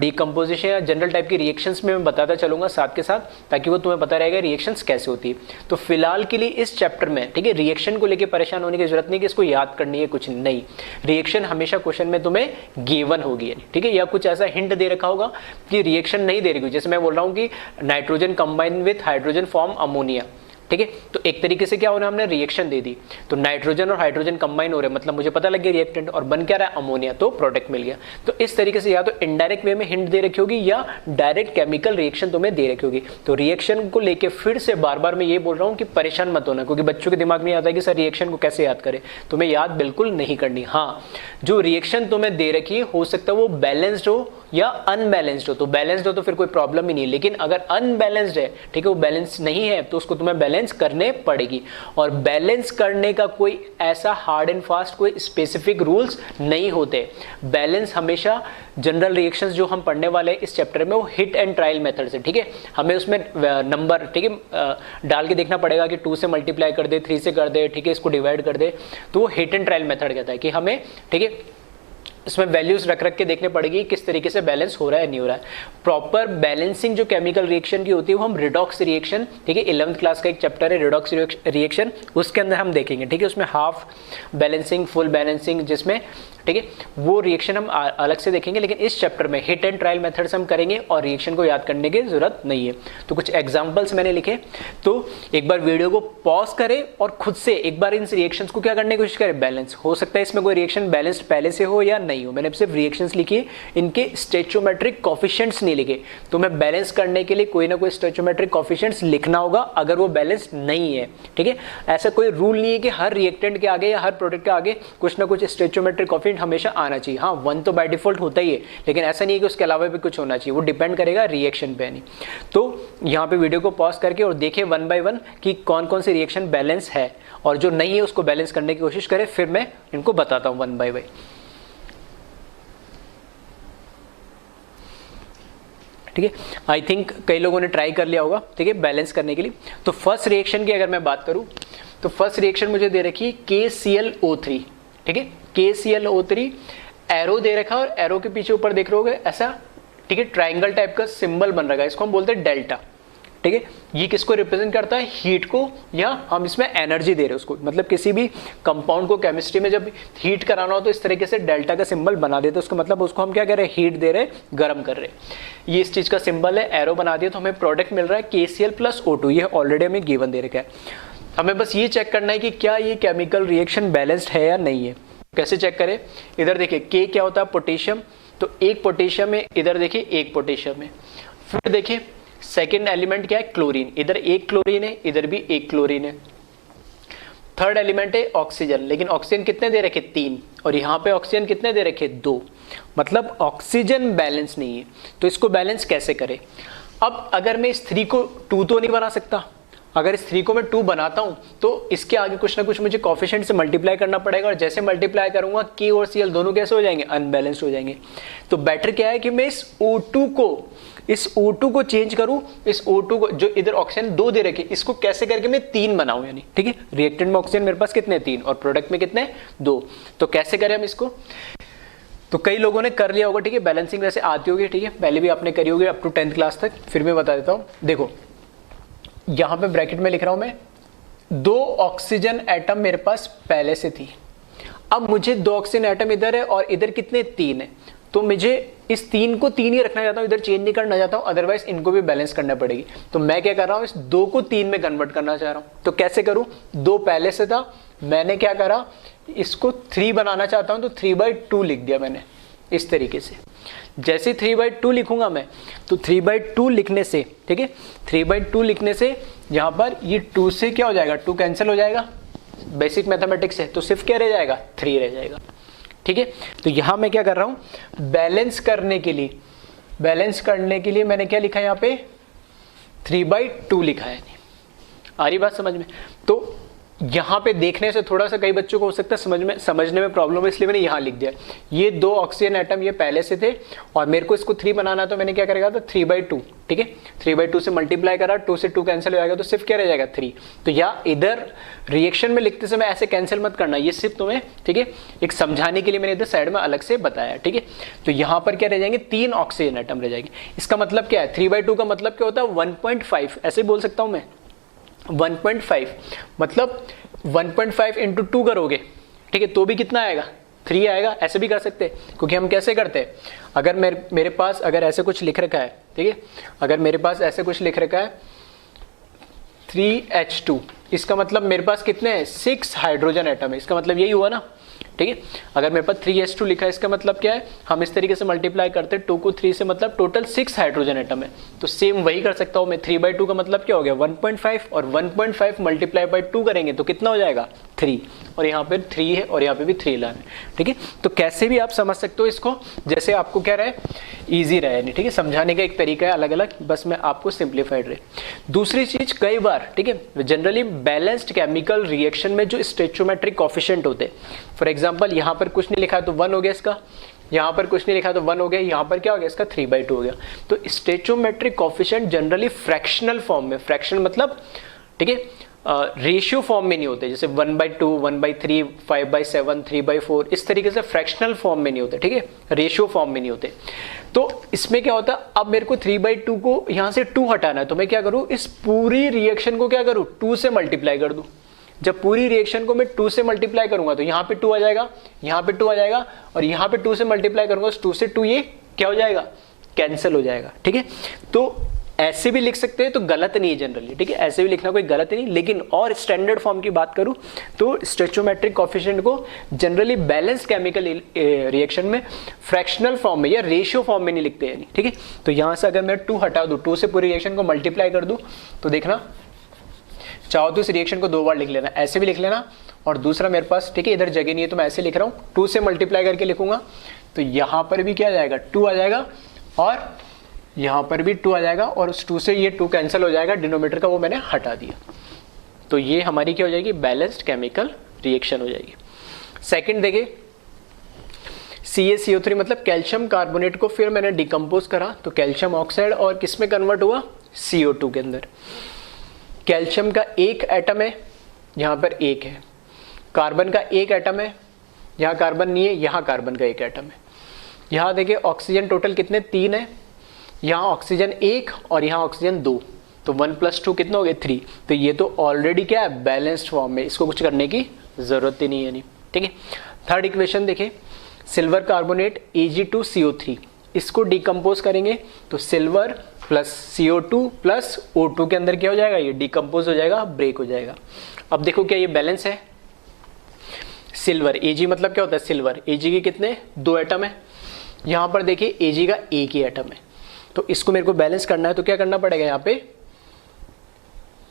डीकम्पोजिशन या जनरल टाइप की रिएक्शंस में मैं बताता चलूंगा साथ के साथ, ताकि वो तुम्हें पता रहेगा रिएक्शंस कैसे होती है। तो फिलहाल के लिए इस चैप्टर में, ठीक है, रिएक्शन को लेकर परेशान होने की जरूरत नहीं कि इसको याद करनी है, कुछ नहीं। रिएक्शन हमेशा क्वेश्चन में तुम्हें गिवन होगी, ठीक है, या कुछ ऐसा हिंट दे रखा होगा कि रिएक्शन नहीं दे रही। जैसे मैं बोल रहा हूँ कि nitrogen combine with hydrogen form ammonia, ठीक है, तो एक तरीके से क्या हो रहा है, हमने रिएक्शन दे दी तो नाइट्रोजन और हाइड्रोजन कंबाइन हो रहे हैं, मतलब मुझे पता लग गया रिएक्टेंट और बन क्या रहा है, अमोनिया, तो प्रोडक्ट मिल गया। तो इस तरीके से या तो इनडायरेक्ट वे में हिंट दे रखी होगी या डायरेक्ट केमिकल रिएक्शन तुम्हें दे रखी होगी। तो रिएक्शन को लेके फिर से बार बार मैं ये बोल रहा हूँ कि परेशान मत होना, क्योंकि बच्चों के दिमाग में आता है कि सर रिएक्शन को कैसे याद करें, तुम्हें याद बिल्कुल नहीं करनी। हाँ, जो रिएक्शन तुम्हें दे रखी है हो सकता है वो बैलेंस्ड हो या अनबैलेंस्ड हो। तो बैलेंस्ड हो तो फिर कोई प्रॉब्लम ही नहीं, लेकिन अगर अनबैलेंस्ड है, ठीक है, वो बैलेंस नहीं है तो उसको तुम्हें बैलेंस बैलेंस करने पड़ेगी। और बैलेंस करने का कोई ऐसा हार्ड एंड फास्ट कोई स्पेसिफिक रूल्स नहीं होते। बैलेंस हमेशा जनरल रिएक्शंस जो हम पढ़ने वाले हैं इस चैप्टर में वो हिट एंड ट्रायल मेथड से, ठीक है, हमें उसमें नंबर, ठीक है, डाल के देखना पड़ेगा कि 2 से मल्टीप्लाई कर दे, 3 से कर दे, ठीक है, इसको डिवाइड कर दे, तो वो हिट एंड ट्रायल मेथड कहता है कि हमें, ठीक है, इसमें वैल्यूज रख रख के देखने पड़ेगी किस तरीके से बैलेंस हो रहा है नहीं हो रहा है। प्रॉपर बैलेंसिंग जो केमिकल रिएक्शन की होती है वो हम रिडॉक्स रिएक्शन, ठीक है, 11th क्लास का एक चैप्टर है रिडॉक्स रिएक्शन, उसके अंदर हम देखेंगे, ठीक है, उसमें हाफ बैलेंसिंग, फुल बैलेंसिंग, जिसमें, ठीक है, वो रिएक्शन हम अलग से देखेंगे, लेकिन इस चैप्टर में हिट एंड ट्रायल मेथड्स हम करेंगे और रिएक्शन को याद करने की जरूरत नहीं है। तो कुछ एग्जांपल्स मैंने लिखे, तो एक बार वीडियो को पॉज करें और खुद से एक बार इन रिएक्शंस को क्या करने की कोशिश करें, बैलेंस। हो सकता है इसमें कोई रिएक्शन बैलेंस्ड पहले से हो या नहीं हो, मैंने सिर्फ रिएक्शंस लिखी है, इनके स्टोइचियोमेट्रिक कोएफिशिएंट्स नहीं लिखे, तो मैं बैलेंस करने के लिए कोई ना कोई स्टोइचियोमेट्रिक कोएफिशिएंट्स लिखना होगा अगर वो बैलेंस नहीं है, ठीक है। ऐसा कोई रूल नहीं है कि हर रिएक्टेंट के आगे या हर प्रोडक्ट के आगे कुछ ना कुछ स्टोइचियोमेट्रिक कोएफिशिएंट हमेशा आना चाहिए। हाँ, 1 तो बाय डिफॉल्ट होता ही है, लेकिन ऐसा नहीं है कि उसके अलावा भी कुछ होना चाहिए, वो डिपेंड करेगा रिएक्शन पे नहीं। तो यहाँ पे वीडियो को पॉज करके और देखें 1 बाय 1 कि कौन कौन सी रिएक्शन बैलेंस है और जो नहीं है उसको बैलेंस करने की कोशिश करें, फिर मैं इनको बताता हूँ 1 बाय 1। ठीक है, आई थिंक कई लोगों ने ट्राई कर लिया होगा, ठीक है, बैलेंस करने के लिए। तो फर्स्ट रिएक्शन की अगर मैं बात करूं तो फर्स्ट रिएक्शन मुझे दे रखी है KClO3, ठीक है, KClO3 एरो दे रखा और एरो के पीछे ऊपर देख रहे होगे ऐसा, ठीक है, ट्राइंगल टाइप का सिंबल बन रखा है, इसको हम बोलते हैं डेल्टा, ठीक है। ये किसको रिप्रेजेंट करता है, हीट को, या हम इसमें एनर्जी दे रहे हैं उसको, मतलब किसी भी कंपाउंड को केमिस्ट्री में जब हीट कराना हो तो इस तरीके से डेल्टा का सिंबल बना देते हैं, उसका मतलब उसको हम क्या कर रहे हैं, हीट दे रहे हैं, गर्म कर रहे हैं। ये इस चीज का सिंबल है, एरो बना दिया तो हमें प्रोडक्ट मिल रहा है KCl+O2, ये ऑलरेडी हमें गिवन दे रखा है। हमें बस ये चेक करना है कि क्या ये केमिकल रिएक्शन बैलेंस्ड है या नहीं है। कैसे चेक करें, इधर देखिए K क्या होता है, पोटेशियम, तो एक पोटेशियम है, इधर देखिए एक पोटेशियम है। फिर देखिए सेकेंड एलिमेंट क्या है, क्लोरीन, इधर एक क्लोरीन है, इधर भी एक क्लोरीन है। थर्ड एलिमेंट है ऑक्सीजन, लेकिन ऑक्सीजन कितने दे रखे, 3, और यहाँ पे ऑक्सीजन कितने दे रखे, 2, मतलब ऑक्सीजन बैलेंस नहीं है। तो इसको बैलेंस कैसे करें। अब अगर मैं इस 3 को 2 तो नहीं बना सकता, अगर इस 3 को मैं 2 बनाता हूं तो इसके आगे कुछ ना कुछ मुझे कोएफिशिएंट से मल्टीप्लाई करना पड़ेगा, और जैसे मल्टीप्लाई करूंगा K और Cl दोनों कैसे हो जाएंगे, अनबैलेंस्ड हो जाएंगे। तो बेटर क्या है कि मैं इस O2 को चेंज करूं, इस O2 को, जो इधर ऑक्सीजन 2 दे रखे, इसको कैसे करके मैं 3 बनाऊं, यानी, ठीक है, रिएक्टेंट में ऑक्सीजन मेरे पास कितने, 3, और प्रोडक्ट में कितने, 2। तो कैसे करें हम इसको, तो कई लोगों ने कर लिया होगा, ठीक है, बैलेंसिंग वैसे आती होगी, ठीक है, पहले भी आपने करी होगी अप टू 10th क्लास तक, फिर मैं बता देता हूं। देखो यहां पे ब्रैकेट में लिख रहा हूं मैं, 2 ऑक्सीजन एटम मेरे पास पहले से थी, अब मुझे 2 ऑक्सीजन एटम इधर है और इधर कितने, 3 है, तो मुझे इस 3 को 3 ही रखना चाहता हूं, इधर चेंज नहीं करना चाहता हूं, अदरवाइज इनको भी बैलेंस करना पड़ेगी। तो मैं क्या कर रहा हूं, इस 2 को 3 में कन्वर्ट करना चाह रहा हूं। तो कैसे करूं, 2 पहले से था, मैंने क्या करा, इसको 3 बनाना चाहता हूं तो 3/2 लिख दिया मैंने, इस तरीके से। जैसे 3/2 लिखूंगा मैं, तो 3/2 लिखने से, ठीक है, 3/2 लिखने से यहां पर ये 2 से क्या हो जाएगा, 2 कैंसिल हो जाएगा, बेसिक मैथमेटिक्स है, तो सिर्फ क्या रह जाएगा, 3 रह जाएगा, ठीक है। तो यहां मैं क्या कर रहा हूं, बैलेंस करने के लिए मैंने क्या लिखा है, यहां पे 3/2 लिखा है। आ रही बात समझ में। तो यहाँ पे देखने से थोड़ा सा कई बच्चों को हो सकता है समझने में प्रॉब्लम है, इसलिए मैंने यहाँ लिख दिया। ये 2 ऑक्सीजन एटम ये पहले से थे और मेरे को इसको 3 बनाना है, तो मैंने क्या करेगा, तो 3/2, ठीक है, 3/2 से मल्टीप्लाई करा, 2 से 2 कैंसिल हो जाएगा, तो सिर्फ क्या रह जाएगा, 3। तो या इधर रिएक्शन में लिखते समय ऐसे कैंसिल मत करना, ये सिर्फ तुम्हें, ठीक है, एक समझाने के लिए मैंने इधर साइड में अलग से बताया, ठीक है। तो यहाँ पर क्या रह जाएंगे, 3 ऑक्सीजन एटम रह जाएंगे। इसका मतलब क्या है, 3/2 का मतलब क्या होता है, 1.5, ऐसे बोल सकता हूँ मैं, 1.5, मतलब 1.5 इंटू 2 करोगे, ठीक है, तो भी कितना आएगा, 3 आएगा। ऐसे भी कर सकते हैं, क्योंकि हम कैसे करते हैं, अगर मेरे पास अगर ऐसे कुछ लिख रखा है, ठीक है, अगर मेरे पास ऐसे कुछ लिख रखा है 3H2, इसका मतलब मेरे पास कितने हैं, 6 हाइड्रोजन एटम है, इसका मतलब यही हुआ ना, ठीक है। अगर मेरे पास 3s2 लिखा है, इसका मतलब क्या है, हम इस तरीके से मल्टीप्लाई करते हैं 2 को 3 से, मतलब टोटल 6 हाइड्रोजन एटम है। तो सेम वही कर सकता हूँ मैं, 3/2 का मतलब क्या हो गया 1.5, और 1.5 मल्टीप्लाई बाई 2 करेंगे तो कितना हो जाएगा 3, और यहाँ पे 3 है और यहाँ पे भी 3 लाना है, ठीक है। तो कैसे भी आप समझ सकते हो इसको, जैसे आपको क्या रहे ईजी रहे, नहीं ठीक है, समझाने का एक तरीका है अलग अलग, बस मैं आपको सिंप्लीफाइड रहे। दूसरी चीज, कई बार ठीक है जनरली बैलेंस्ड केमिकल रिएक्शन में जो स्टोइचियोमेट्रिक कोएफिशिएंट होते हैं, फॉर एग्जांपल यहाँ पर कुछ नहीं लिखा है तो 1 हो गया इसका, यहाँ पर कुछ नहीं लिखा तो 1 हो गया, यहाँ पर क्या हो गया इसका 3/2 हो गया। तो स्टोइचियोमेट्रिक कोएफिशिएंट जनरली फ्रैक्शनल फॉर्म में, फ्रैक्शन मतलब ठीक है रेशियो फॉर्म में नहीं होते, जैसे 1/2, 1/3, 5/7, 3/4, इस तरीके से फ्रैक्शनल फॉर्म में नहीं होते, ठीक है, रेशियो फॉर्म में नहीं होते। तो इसमें क्या होता है, अब मेरे को 3/2 को यहाँ से 2 हटाना है, तो मैं क्या करूँ, इस पूरी रिएक्शन को क्या करूँ 2 से मल्टीप्लाई कर दूँ। जब पूरी रिएक्शन को मैं 2 से मल्टीप्लाई करूंगा तो यहाँ पे 2 आ जाएगा, यहाँ पे 2 आ जाएगा, और यहाँ पे 2 से मल्टीप्लाई करूंगा तो 2 से 2 ये क्या हो जाएगा, कैंसिल हो जाएगा, ठीक है। तो ऐसे भी लिख सकते हैं तो गलत नहीं है जनरली, ठीक है, ऐसे भी लिखना कोई गलत नहीं, लेकिन और स्टैंडर्ड फॉर्म की बात करूं तो स्टोइचियोमेट्रिक कोएफिशिएंट को जनरली बैलेंस केमिकल रिएक्शन में फ्रैक्शनल फॉर्म में या रेशियो फॉर्म में नहीं लिखते हैं, ठीक है। तो यहां से अगर मैं 2 हटा दूं, 2 से पूरी रिएक्शन को मल्टीप्लाई कर दूं, तो देखना चाहो तो इस रिएक्शन को 2 बार लिख लेना, ऐसे भी लिख लेना, और दूसरा मेरे पास ठीक है इधर जगह नहीं है तो मैं ऐसे लिख रहा हूँ, 2 से मल्टीप्लाई करके लिखूंगा तो यहाँ पर भी क्या आ जाएगा 2 आ जाएगा, और यहाँ पर भी 2 आ जाएगा, और उस 2 से ये 2 कैंसिल हो जाएगा, डिनोमिनेटर का वो मैंने हटा दिया। तो ये हमारी क्या हो जाएगी, बैलेंस्ड केमिकल रिएक्शन हो जाएगी। सेकंड देखिए, CaCO3 मतलब कैल्शियम कार्बोनेट को फिर मैंने डिकम्पोज करा तो कैल्शियम ऑक्साइड, और किस में कन्वर्ट हुआ, CO2 के अंदर। कैल्शियम का एक एटम है, यहाँ पर एक है, कार्बन का एक एटम है, यहाँ कार्बन नहीं है, यहाँ कार्बन का एक एटम है। यहाँ देखिए ऑक्सीजन टोटल कितने 3 है, यहाँ ऑक्सीजन 1 और यहाँ ऑक्सीजन 2, तो 1 + 2 कितना हो गया 3। तो ये तो ऑलरेडी क्या है बैलेंस्ड फॉर्म में, इसको कुछ करने की जरूरत ही नहीं है, नहीं ठीक है। थर्ड इक्वेशन देखिए, सिल्वर कार्बोनेट Ag2CO3, इसको डिकम्पोज करेंगे तो silver plus CO2 plus O2 के अंदर क्या हो जाएगा, ये डिकम्पोज हो जाएगा, ब्रेक हो जाएगा। अब देखो क्या ये बैलेंस है, सिल्वर Ag मतलब क्या होता है सिल्वर, Ag के कितने 2 एटम है, यहाँ पर देखिए Ag का एक ही एटम है, तो इसको मेरे को बैलेंस करना है तो क्या करना पड़ेगा, यहाँ पे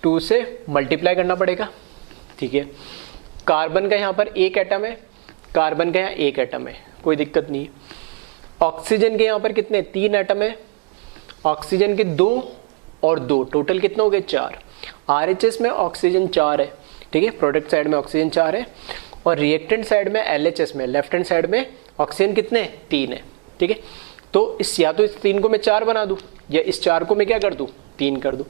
2 से मल्टीप्लाई करना पड़ेगा, ठीक है। कार्बन का यहाँ पर एक एटम है, कार्बन का यहाँ एक एटम है, कोई दिक्कत नहीं। ऑक्सीजन के यहाँ पर कितने 3 एटम है, ऑक्सीजन के 2 और 2 टोटल कितना हो गए 4। RHS में ऑक्सीजन 4 है, ठीक है, प्रोडक्ट साइड में ऑक्सीजन 4 है, और रिएक्टेंट साइड में LHS में लेफ्ट हैंड साइड में ऑक्सीजन कितने 3 है, ठीक है। तो इस या तो इस 3 को मैं 4 बना दूं, या इस 4 को मैं क्या कर दूं 3 कर दूं।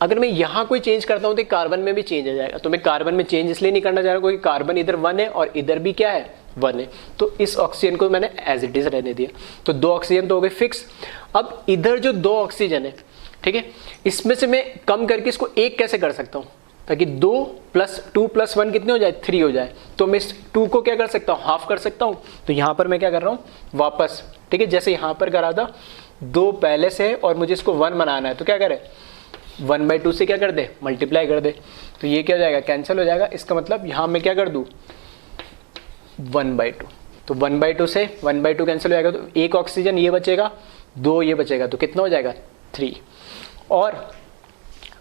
अगर मैं यहाँ कोई चेंज करता हूँ तो कार्बन में भी चेंज आ जाएगा, तो मैं कार्बन में चेंज इसलिए नहीं करना चाह रहा क्योंकि कार्बन इधर 1 है और इधर भी क्या है 1 है, तो इस ऑक्सीजन को मैंने एज इट इज रहने दिया, तो 2 ऑक्सीजन तो हो गए फिक्स। अब इधर जो 2 ऑक्सीजन है, ठीक है, इसमें से मैं कम करके इसको 1 कैसे कर सकता हूँ, ताकि 2 + 2 + 1 कितने हो जाए 3 हो जाए, तो मैं इस 2 को क्या कर सकता हूँ हाफ कर सकता हूँ। तो यहाँ पर मैं क्या कर रहा हूँ वापस, ठीक है, जैसे यहाँ पर करा था 2 पहले से और मुझे इसको 1 बनाना है, तो क्या करें 1/2 से क्या कर दे मल्टीप्लाई कर दे, तो ये क्या हो जाएगा कैंसिल हो जाएगा। इसका मतलब यहाँ मैं क्या कर दूँ 1/2, तो 1/2 से 1/2 कैंसिल हो जाएगा, तो 1 ऑक्सीजन ये बचेगा, 2 ये बचेगा, तो कितना हो जाएगा 3। और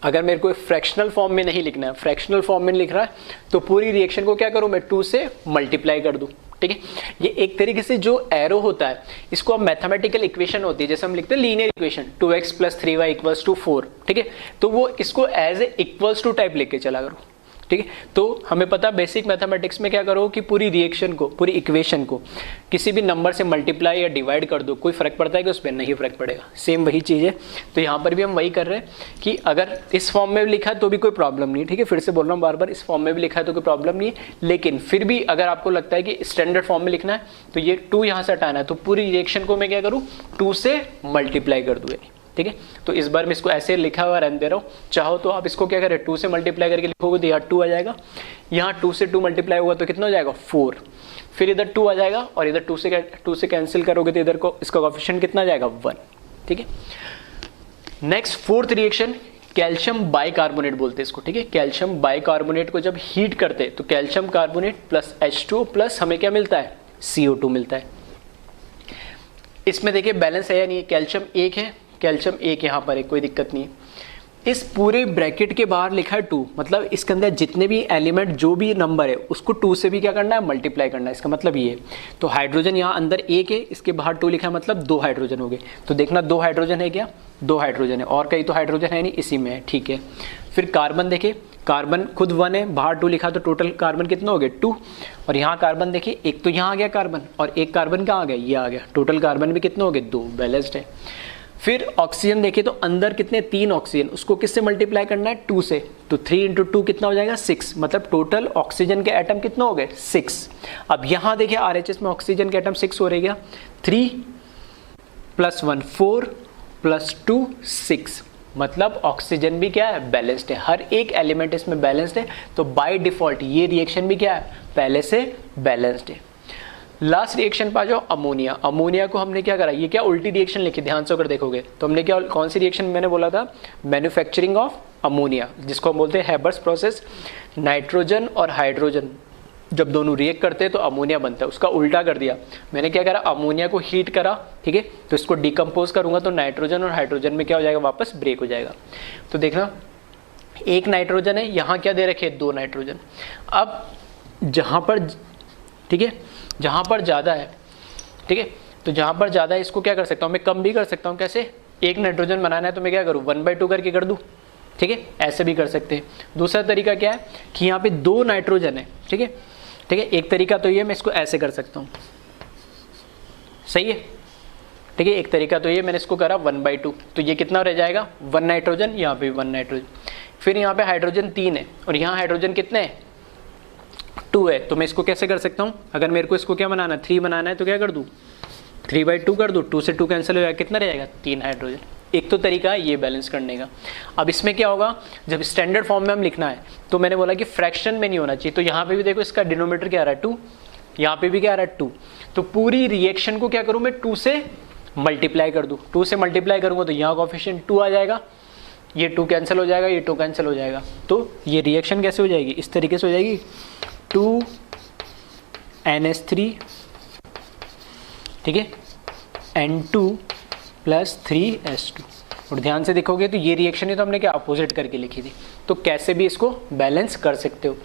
अगर मेरे को फ्रैक्शनल फॉर्म में नहीं लिखना है, फ्रैक्शनल फॉर्म में लिख रहा है, तो पूरी रिएक्शन को क्या करूं मैं 2 से मल्टीप्लाई कर दूं, ठीक है। ये एक तरीके से जो एरो होता है इसको अब मैथमेटिकल इक्वेशन होती है, जैसे हम लिखते हैं लीनियर इक्वेशन 2x + 3y = 4, ठीक है, तो वो इसको as a equals to type लेके चला करो, ठीक है। तो हमें पता बेसिक मैथमेटिक्स में क्या करो कि पूरी रिएक्शन को, पूरी इक्वेशन को किसी भी नंबर से मल्टीप्लाई या डिवाइड कर दो, कोई फर्क पड़ता है कि उस पर नहीं फर्क पड़ेगा, सेम वही चीज़ है। तो यहाँ पर भी हम वही कर रहे हैं कि अगर इस फॉर्म में भी लिखा है तो भी कोई प्रॉब्लम नहीं, ठीक है, फिर से बोल रहा हूँ बार बार, इस फॉर्म में भी लिखा है तो कोई प्रॉब्लम नहीं है, लेकिन फिर भी अगर आपको लगता है कि स्टैंडर्ड फॉर्म में लिखना है तो ये 2 यहाँ से हटाना है, तो पूरी रिएक्शन को मैं क्या करूँ 2 से मल्टीप्लाई कर दूँ, ठीक है। तो इस बार मैं इसको ऐसे लिखा हुआ रहने दे रहा हूँ, चाहो तो आप इसको क्या करें 2 से मल्टीप्लाई करके लिखोगे तो यहाँ 2 आ जाएगा, यहाँ 2 से 2 मल्टीप्लाई होगा तो कितना हो जाएगा 4, फिर इधर 2 आ जाएगा, और इधर 2 से कैंसिल करोगे तो इधर को इसका कोएफिशिएंट कितना आ जाएगा 1, ठीक है। Next 4th reaction calcium bicarbonate बोलते हैं इसको, ठीक है। कैल्शियम बाइकार्बोनेट को जब हीट करते हैं तो calcium carbonate plus H2O plus हमें क्या मिलता है, CO2 मिलता है। इसमें देखिए बैलेंस है या नहीं है, कैल्शियम एक है, कैल्शियम एक यहाँ पर है, कोई दिक्कत नहीं है। इस पूरे ब्रैकेट के बाहर लिखा है 2, मतलब इसके अंदर जितने भी एलिमेंट जो भी नंबर है उसको 2 से भी क्या करना है, मल्टीप्लाई करना है। इसका मतलब ये है, तो हाइड्रोजन यहाँ अंदर एक है, इसके बाहर 2 लिखा है, मतलब 2 हाइड्रोजन हो गए। तो देखना 2 हाइड्रोजन है क्या, 2 हाइड्रोजन है, और कहीं तो हाइड्रोजन है नहीं, इसी में है, ठीक है। फिर कार्बन देखिए, कार्बन खुद 1 है, बाहर 2 लिखा, तो टोटल कार्बन कितना हो गए 2। और यहाँ कार्बन देखिए, एक तो यहाँ आ गया कार्बन और एक कार्बन कहाँ आ गया, ये आ गया, टोटल कार्बन भी कितने हो गए 2, बैलेंस्ड है। फिर ऑक्सीजन देखिए तो अंदर कितने 3 ऑक्सीजन, उसको किससे मल्टीप्लाई करना है 2 से, तो 3 × 2 कितना हो जाएगा 6, मतलब टोटल ऑक्सीजन के एटम कितना हो गए 6। अब यहाँ देखिए RHS में ऑक्सीजन के एटम 6 हो रहे क्या, 3 + 1 4 + 2 6, मतलब ऑक्सीजन भी क्या है, बैलेंस्ड है, हर एक एलिमेंट इसमें बैलेंस्ड है। तो बाय डिफॉल्ट ये रिएक्शन भी क्या है, पहले से बैलेंस्ड है। लास्ट रिएक्शन पा जाओ, अमोनिया। अमोनिया को हमने क्या करा, ये क्या उल्टी रिएक्शन लिखी, ध्यान से अगर देखोगे तो हमने क्या, कौन सी रिएक्शन मैंने बोला था, मैन्युफैक्चरिंग ऑफ अमोनिया, जिसको हम बोलते हैं हैबर्स प्रोसेस। नाइट्रोजन और हाइड्रोजन जब दोनों रिएक्ट करते हैं तो अमोनिया बनता है, उसका उल्टा कर दिया मैंने, क्या करा, अमोनिया को हीट करा, ठीक है, तो इसको डिकम्पोज करूंगा तो नाइट्रोजन और हाइड्रोजन में क्या हो जाएगा, वापस ब्रेक हो जाएगा। तो देखना एक नाइट्रोजन है, यहाँ क्या दे रखे 2 नाइट्रोजन। अब जहाँ पर, ठीक है, जहाँ पर ज़्यादा है, ठीक है, तो जहाँ पर ज़्यादा है इसको क्या कर सकता हूँ मैं, कम भी कर सकता हूँ। कैसे, एक नाइट्रोजन बनाना है तो मैं क्या करूँ 1/2 करके कर दूँ, ठीक है, ऐसे भी कर सकते हैं। दूसरा तरीका क्या है कि यहाँ पे 2 नाइट्रोजन है, ठीक है, ठीक है, एक तरीका तो ये मैं इसको ऐसे कर सकता हूँ, सही है, ठीक है, एक तरीका तो ये मैंने इसको करा 1/2, तो ये कितना रह जाएगा 1 नाइट्रोजन, यहाँ पे 1 नाइट्रोजन। फिर यहाँ पे हाइड्रोजन 3 है और यहाँ हाइड्रोजन कितने हैं 2 है, तो मैं इसको कैसे कर सकता हूँ, अगर मेरे को इसको क्या बनाना है 3 बनाना है तो क्या कर दूँ 3/2 कर दूँ, 2 से 2 कैंसिल हो जाएगा, कितना रहेगा 3 हाइड्रोजन। एक तो तरीका है ये बैलेंस करने का। अब इसमें क्या होगा, जब स्टैंडर्ड फॉर्म में हम लिखना है तो मैंने बोला कि फ्रैक्शन में नहीं होना चाहिए, तो यहाँ पे भी देखो इसका डिनोमिनेटर क्या आ रहा है 2, यहाँ पे भी क्या आ रहा है 2, तो पूरी रिएक्शन को क्या करूँ मैं 2 से मल्टीप्लाई कर दूँ। 2 से मल्टीप्लाई करूँगा तो यहाँ कोएफिशिएंट 2 आ जाएगा, ये 2 कैंसिल हो जाएगा, ये 2 कैंसिल हो जाएगा, तो ये रिएक्शन कैसे हो जाएगी, इस तरीके से हो जाएगी 2NH3, ठीक है, N2 + 3H2। और ध्यान से देखोगे तो ये रिएक्शन है तो हमने क्या अपोजिट करके लिखी थी, तो कैसे भी इसको बैलेंस कर सकते हो।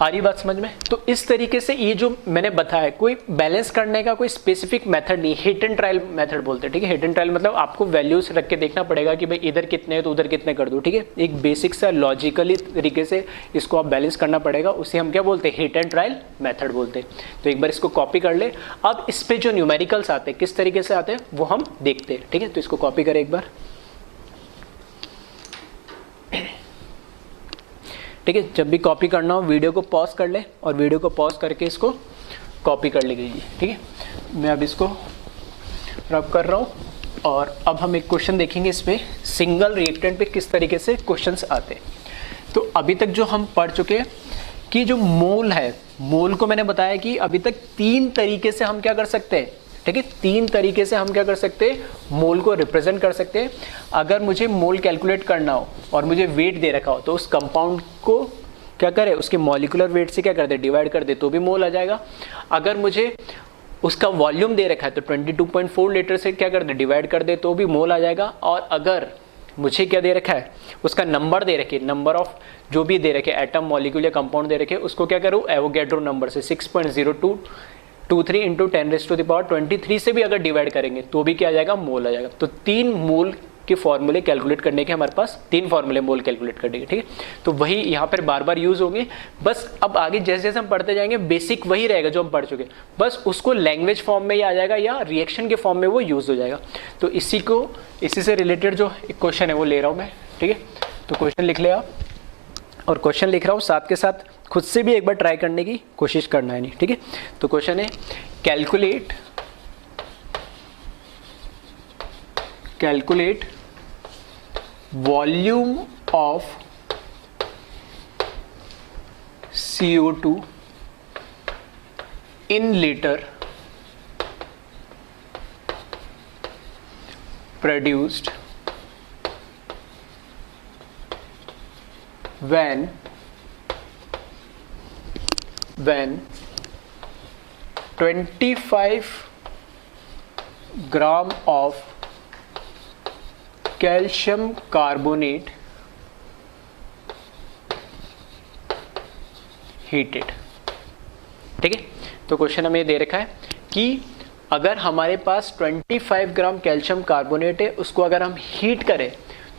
आ रही बात समझ में। तो इस तरीके से ये जो मैंने बताया, कोई बैलेंस करने का कोई स्पेसिफिक मेथड नहीं, हिट एंड ट्रायल मेथड बोलते हैं, ठीक है। हिट एंड ट्रायल मतलब आपको वैल्यूज रख के देखना पड़ेगा कि भाई इधर कितने हैं तो उधर कितने कर दो, ठीक है। एक बेसिक सा लॉजिकली तरीके से इसको आप बैलेंस करना पड़ेगा, उसे हम क्या बोलते हैं, हिट एंड ट्रायल मेथड बोलते हैं। तो एक बार इसको कॉपी कर ले। अब इस पे जो न्यूमेरिकल्स आते हैं किस तरीके से आते हैं वो हम देखते हैं, ठीक है। तो इसको कॉपी करें एक बार, ठीक है। जब भी कॉपी करना हो वीडियो को पॉज कर ले और वीडियो को पॉज करके इसको कॉपी कर लीजिए, ठीक है। मैं अब इसको रब कर रहा हूँ और अब हम एक क्वेश्चन देखेंगे इस पे, सिंगल रिएक्टेंट पे किस तरीके से क्वेश्चंस आते हैं। तो अभी तक जो हम पढ़ चुके हैं कि जो मोल है, मोल को मैंने बताया कि अभी तक 3 तरीके से हम क्या कर सकते हैं, ठीक है। 3 तरीके से हम क्या कर सकते हैं, मोल को रिप्रेजेंट कर सकते हैं। अगर मुझे मोल कैलकुलेट करना हो और मुझे वेट दे रखा हो तो उस कंपाउंड को क्या करे, उसके मॉलिक्यूलर वेट से क्या कर दे, डिवाइड कर दे, तो भी मोल आ जाएगा। अगर मुझे उसका वॉल्यूम दे रखा है तो 22.4 लीटर से क्या कर दे, डिवाइड कर दे, तो भी मोल आ जाएगा। और अगर मुझे क्या दे रखा है, उसका नंबर दे रखे, नंबर ऑफ जो भी दे रखे एटम, मॉलिक्यूल या कंपाउंड दे रखे, उसको क्या करूँ, एवोगैड्रो नंबर से 6.0223 × 10⁻23 से भी अगर डिवाइड करेंगे तो भी क्या आ जाएगा, मोल आ जाएगा। तो 3 मोल के फॉर्मूले कैलकुलेट करने के हमारे पास 3 फॉर्मूले मोल कैलकुलेट करने के, ठीक है। तो वही यहाँ पर बार बार यूज होंगे। बस अब आगे जैसे जैसे हम पढ़ते जाएंगे बेसिक वही रहेगा जो हम पढ़ चुके, बस उसको लैंग्वेज फॉर्म में ही आ जाएगा या रिएक्शन के फॉर्म में वो यूज हो जाएगा। तो इसी से रिलेटेड जो एक क्वेश्चन है वो ले रहा हूँ मैं, ठीक है। तो क्वेश्चन लिख ले आप, और क्वेश्चन लिख रहा हूँ साथ के साथ खुद से भी एक बार ट्राई करने की कोशिश करना है, नहीं, ठीक है। तो क्वेश्चन है calculate volume of CO2 in liter produced when 25 gram of calcium carbonate heated। ठीक है, तो क्वेश्चन हमें दे रखा है कि अगर हमारे पास 25 ग्राम कैल्शियम कार्बोनेट है, उसको अगर हम हीट करें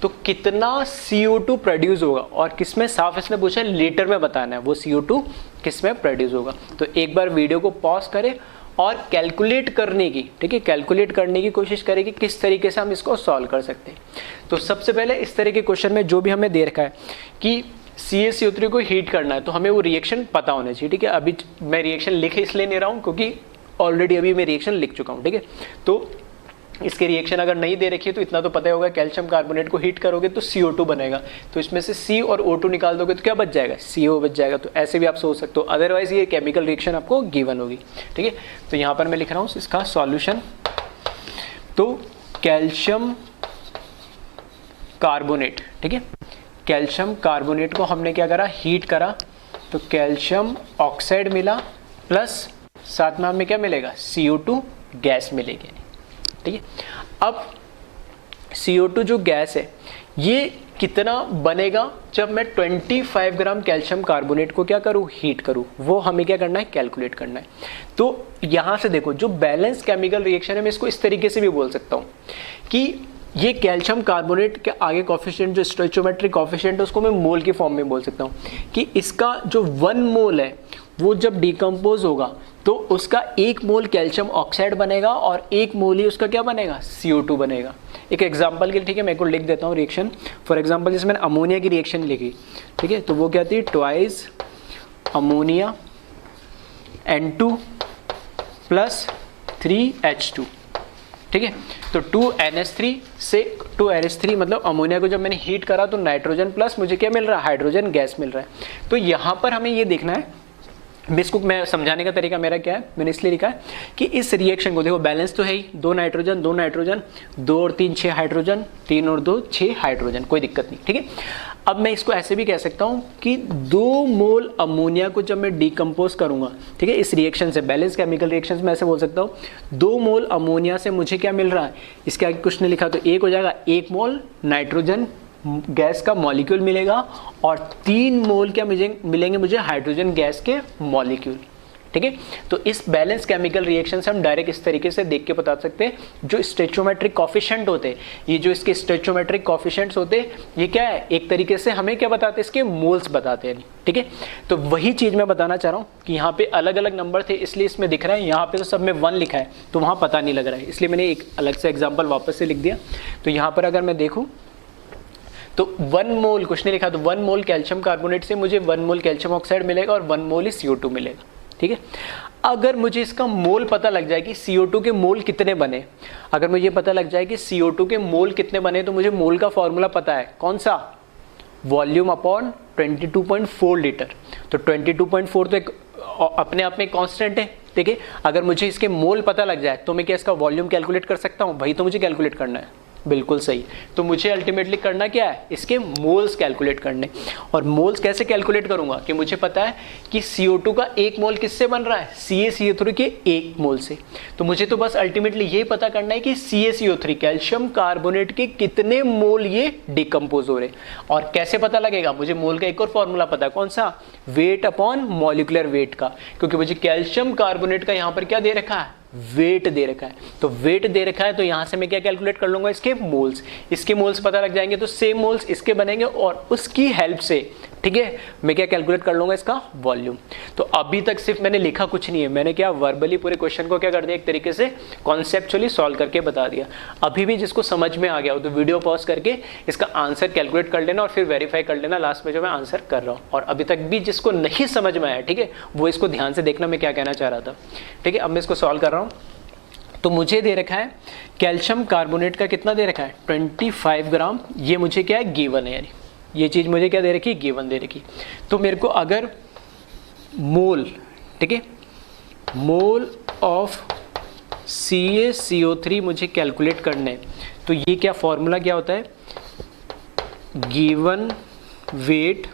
तो कितना CO2 प्रोड्यूस होगा, और किसमें, साफ इसने पूछा लीटर में बताना है वो CO2 किसमें प्रोड्यूस होगा। तो एक बार वीडियो को पॉज करें और कैलकुलेट करने की, ठीक है, कैलकुलेट करने की कोशिश करें कि किस तरीके से हम इसको सॉल्व कर सकते हैं। तो सबसे पहले इस तरह के क्वेश्चन में जो भी हमें दे रखा है कि CaCO3 को हीट करना है, तो हमें वो रिएक्शन पता होना चाहिए। ठीक है, अभी मैं रिएक्शन लिख इसलिए नहीं रहा हूँ क्योंकि ऑलरेडी अभी मैं रिएक्शन लिख चुका हूँ। ठीक है, तो इसके रिएक्शन अगर नहीं दे रखी है तो इतना तो पता ही होगा, कैल्शियम कार्बोनेट को हीट करोगे तो CO2 बनेगा, तो इसमें से C और O2 निकाल दोगे तो क्या बच जाएगा, CO बच जाएगा। तो ऐसे भी आप सोच सकते हो, अदरवाइज ये केमिकल रिएक्शन आपको गिवन होगी। ठीक है, तो यहाँ पर मैं लिख रहा हूँ इसका सॉल्यूशन। तो कैल्शियम कार्बोनेट, ठीक है, कैल्शियम कार्बोनेट को हमने क्या करा, हीट करा, तो कैल्शियम ऑक्साइड मिला प्लस साथ में हमें क्या मिलेगा, CO2 गैस मिलेगी। ठीक है, अब CO2 जो गैस है ये कितना बनेगा जब मैं 25 ग्राम कैल्शियम कार्बोनेट को क्या करूं, हीट करूं, वो हमें क्या करना है, कैलकुलेट करना है। तो यहां से देखो, जो बैलेंस केमिकल रिएक्शन है मैं इसको इस तरीके से भी बोल सकता हूं कि ये कैल्शियम कार्बोनेट के आगे कॉफिशिएंट जो स्टोइचियोमेट्रिक कॉफिशिएंट है उसको मैं मोल के फॉर्म में बोल सकता हूँ कि इसका जो 1 मोल है वो जब डिकम्पोज होगा तो उसका 1 मोल कैल्शियम ऑक्साइड बनेगा और 1 मोल ही उसका क्या बनेगा, CO2 बनेगा। एक एग्जांपल के लिए, ठीक है, मैं को लिख देता हूँ रिएक्शन। फॉर एग्जांपल जैसे मैंने अमोनिया की रिएक्शन लिखी, ठीक है, तो वो क्या थी, twice ammonia N2 plus 3H2। ठीक है, तो 2NH3 से 2NH3 मतलब अमोनिया को जब मैंने हीट करा तो नाइट्रोजन प्लस मुझे क्या मिल रहा है, हाइड्रोजन गैस मिल रहा है। तो यहाँ पर हमें ये देखना है, इसको मैं समझाने का तरीका मेरा क्या है, मैंने इसलिए लिखा है कि इस रिएक्शन को देखो, बैलेंस तो है ही, 2 नाइट्रोजन 2 नाइट्रोजन, 2 और 3 6 हाइड्रोजन, 3 और 2 6 हाइड्रोजन, कोई दिक्कत नहीं। ठीक है, अब मैं इसको ऐसे भी कह सकता हूं कि 2 मोल अमोनिया को जब मैं डिकम्पोज करूंगा, ठीक है, इस रिएक्शन से, बैलेंस केमिकल रिएक्शन में ऐसे बोल सकता हूं 2 मोल अमोनिया से मुझे क्या मिल रहा है, इसके आगे कुछ नहीं लिखा तो 1 हो जाएगा, 1 मोल नाइट्रोजन गैस का मॉलिक्यूल मिलेगा और 3 मोल क्या मिलेंगे मुझे, हाइड्रोजन गैस के मॉलिक्यूल। ठीक है, तो इस बैलेंस केमिकल रिएक्शन से हम डायरेक्ट इस तरीके से देख के बता सकते हैं, जो स्टोइचियोमेट्रिक कॉफिशिएंट होते हैं, ये जो इसके स्टोइचियोमेट्रिक कॉफिशिएंट्स होते हैं, ये क्या है, एक तरीके से हमें क्या बताते हैं, इसके मोल्स बताते हैं। ठीक है, तो वही चीज मैं बताना चाह रहा हूँ कि यहाँ पे अलग अलग नंबर थे इसलिए इसमें दिख रहा है, यहाँ पे तो सब में 1 लिखा है तो वहाँ पता नहीं लग रहा है, इसलिए मैंने एक अलग से एग्जाम्पल वापस से लिख दिया। तो यहाँ पर अगर मैं देखूँ तो 1 मोल कुछ नहीं लिखा, तो 1 मोल कैल्शियम कार्बोनेट से मुझे 1 मोल कैल्शियम ऑक्साइड मिलेगा और 1 मोल ही CO2 मिलेगा। ठीक है, अगर मुझे इसका मोल पता लग जाए कि CO2 के मोल कितने बने, अगर मुझे पता लग जाए कि CO2 के मोल कितने बने, तो मुझे मोल का फॉर्मूला पता है, कौन सा, वॉल्यूम अपॉन 22.4 लीटर। तो 22.4 तो एक अपने आप में कांस्टेंट है। ठीक है, अगर मुझे इसके मोल पता लग जाए तो मैं क्या इसका वॉल्यूम कैलकुलेट कर सकता हूँ, वही तो मुझे कैलकुलेट करना है। बिल्कुल सही, तो मुझे अल्टीमेटली करना क्या है, इसके मोल्स कैलकुलेट करने। और मोल्स कैसे कैलकुलेट करूंगा कि मुझे पता है कि CO2 का 1 मोल किससे बन रहा है, CaCO3 के 1 मोल से। तो मुझे तो बस अल्टीमेटली ये पता करना है कि CaCO3 कैल्शियम कार्बोनेट के कितने मोल ये डिकम्पोज हो रहे। और कैसे पता लगेगा, मुझे मोल का एक और फॉर्मूला पता है, कौन सा, वेट अपॉन मॉलिक्यूलर वेट का, क्योंकि मुझे कैल्शियम कार्बोनेट का यहाँ पर क्या दे रखा है, वेट दे रखा है। तो वेट दे रखा है तो यहां से मैं क्या कैलकुलेट कर लूंगा, इसके मोल्स। इसके मोल्स पता लग जाएंगे तो सेम मोल्स इसके बनेंगे और उसकी हेल्प से, ठीक है, मैं क्या कैलकुलेट कर लूंगा, इसका वॉल्यूम। तो अभी तक सिर्फ मैंने लिखा कुछ नहीं है, मैंने क्या वर्बली पूरे क्वेश्चन को क्या कर दिया, एक तरीके से कॉन्सेप्चुअली सॉल्व करके बता दिया। अभी भी जिसको समझ में आ गया हो तो वीडियो पॉज करके इसका आंसर कैलकुलेट कर लेना और फिर वेरीफाई कर लेना लास्ट में जो मैं आंसर कर रहा हूँ। और अभी तक भी जिसको नहीं समझ में आया, ठीक है, वो इसको ध्यान से देखना मैं क्या कहना चाह रहा था। ठीक है, अब मैं इसको सॉल्व कर रहा हूँ। तो मुझे दे रखा है कैल्शियम कार्बोनेट का कितना दे रखा है, 25 ग्राम, ये मुझे क्या है, गिवन है, यानी ये चीज़ मुझे क्या दे रखी है, गिवन दे रखी। तो मेरे को अगर मोल, ठीक है, मोल ऑफ CaCO3 मुझे कैलकुलेट करना है, तो ये क्या फॉर्मूला क्या होता है, गिवन वेट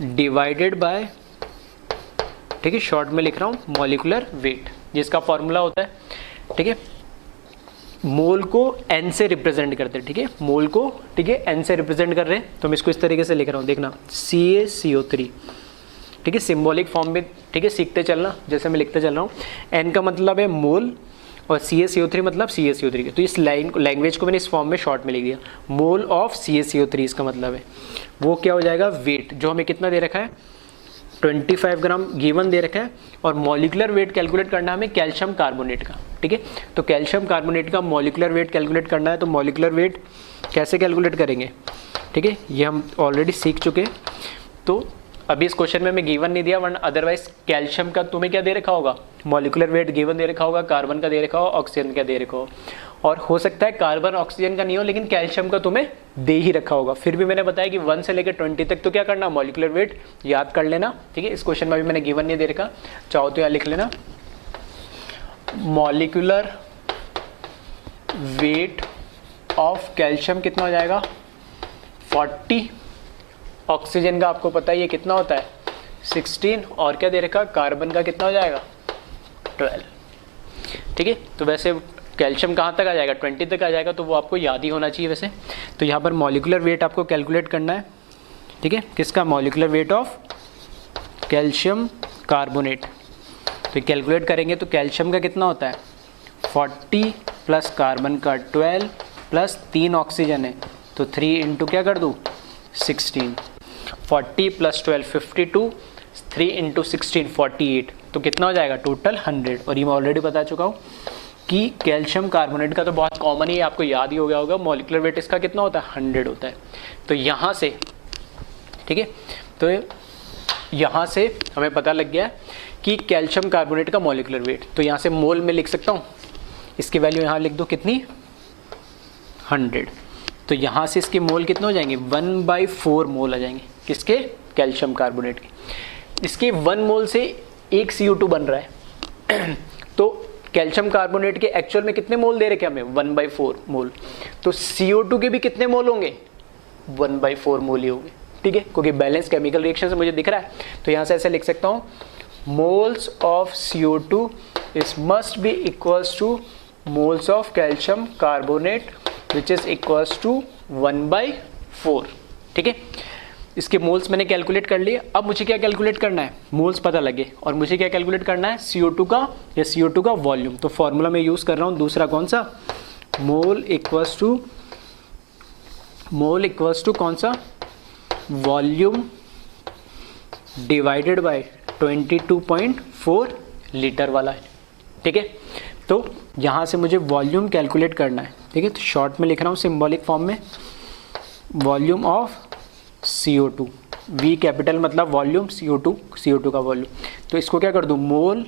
डिवाइडेड बाय, ठीक है, शॉर्ट में लिख रहा हूँ मॉलिक्यूलर वेट, जिसका फॉर्मूला होता है, ठीक है, मोल को n से रिप्रेजेंट करते हैं, ठीक है, मोल को, ठीक है, n से रिप्रेजेंट कर रहे हैं, तो मैं इसको इस तरीके से लिख रहा हूँ, देखना CaCO3, ठीक है, सिंबॉलिक फॉर्म में, ठीक है, सीखते चलना, जैसे मैं लिखते चल रहा हूँ। n का मतलब है मोल और CaCO3 मतलब CaCO3 तो इस लैंग्वेज को मैंने इस फॉर्म में शॉर्ट में लिख दिया, मोल ऑफ CaCO3 इसका मतलब है। वो क्या हो जाएगा, वेट, जो हमें कितना दे रखा है 25 ग्राम गिवन दे रखा है, और मॉलिक्यूलर वेट कैलकुलेट करना है हमें कैल्शियम कार्बोनेट का, ठीक है। तो कैल्शियम कार्बोनेट का मॉलिक्यूलर वेट कैलकुलेट करना है, तो मॉलिक्यूलर वेट कैसे कैलकुलेट करेंगे, ठीक है, ये हम ऑलरेडी सीख चुके हैं। तो अभी इस क्वेश्चन में मैं गिवन नहीं दिया, वरना अदरवाइज कैल्शियम का तुम्हें क्या दे रखा होगा, मॉलिक्यूलर वेट गिवन दे रखा होगा, कार्बन का दे रखा हो, ऑक्सीजन का दे रखा हो, और हो सकता है कार्बन ऑक्सीजन का नहीं हो, लेकिन कैल्शियम का तुम्हें दे ही रखा होगा। फिर भी मैंने बताया कि 1 से लेकर 20 तक तो क्या करना, मॉलिक्यूलर वेट याद कर लेना, ठीक है। इस क्वेश्चन में भी मैंने गिवन नहीं दे रखा, चाहो तो यहाँ लिख लेना, मॉलिक्यूलर वेट ऑफ कैल्शियम कितना हो जाएगा 40, ऑक्सीजन का आपको पता है ये कितना होता है 16, और क्या दे रखा, कार्बन का कितना हो जाएगा 12, ठीक है। तो वैसे कैल्शियम कहाँ तक आ जाएगा 20 तक आ जाएगा, तो वो आपको याद ही होना चाहिए वैसे। तो यहाँ पर मॉलिक्यूलर वेट आपको कैलकुलेट करना है, ठीक है, किसका, molecular weight of calcium carbonate. तो कैलकुलेट करेंगे तो कैल्शियम का कितना होता है 40 प्लस कार्बन का 12 प्लस 3 ऑक्सीजन है, तो 3 इंटू क्या कर दूँ 16, 40 प्लस 12 52, 3 इंटू 16 48, तो कितना हो जाएगा टोटल 100। और ये मैं ऑलरेडी बता चुका हूँ कि कैल्शियम कार्बोनेट का तो बहुत कॉमन ही, आपको याद ही हो गया होगा, मॉलिक्यूलर वेट इसका कितना होता है 100 होता है। तो यहाँ से, ठीक है, तो यहाँ से हमें पता लग गया कि कैल्शियम कार्बोनेट का मॉलिक्यूलर वेट, तो यहाँ से मोल में लिख सकता हूँ, इसकी वैल्यू यहाँ लिख दो कितनी 100, तो यहाँ से इसके मोल कितने हो जाएंगे 1/4 मोल आ जाएंगे, किसके, कैल्शियम कार्बोनेट के। इसके 1 मोल से 1 CO2 बन रहा है तो कैल्शियम कार्बोनेट के एक्चुअल में कितने मोल दे रखे हमें 1/4 मोल, तो CO2 के भी कितने मोल होंगे 1/4 मोल ही होंगे, ठीक है, क्योंकि बैलेंस केमिकल रिएक्शन से मुझे दिख रहा है। तो यहाँ से ऐसे लिख सकता हूँ, moles of CO2 is must be equals to moles of calcium carbonate which is equals to 1/4, ठीक है। इसके मोल्स मैंने कैलकुलेट कर लिए, अब मुझे क्या कैलकुलेट करना है, मोल्स पता लगे, और मुझे क्या कैलकुलेट करना है CO2 का, या CO2 का वॉल्यूम। तो फॉर्मूला मैं यूज़ कर रहा हूँ दूसरा, कौन सा, मोल इक्वल्स टू कौन सा, वॉल्यूम डिवाइडेड बाय 22.4 लीटर वाला है, ठीक है। तो यहाँ से मुझे वॉल्यूम कैलकुलेट करना है, ठीक है, तो शॉर्ट में लिख रहा हूँ सिंबॉलिक फॉर्म में, volume of CO2, V capital मतलब वॉल्यूम, CO2 का वॉल्यूम। तो इसको क्या कर दूं, मोल,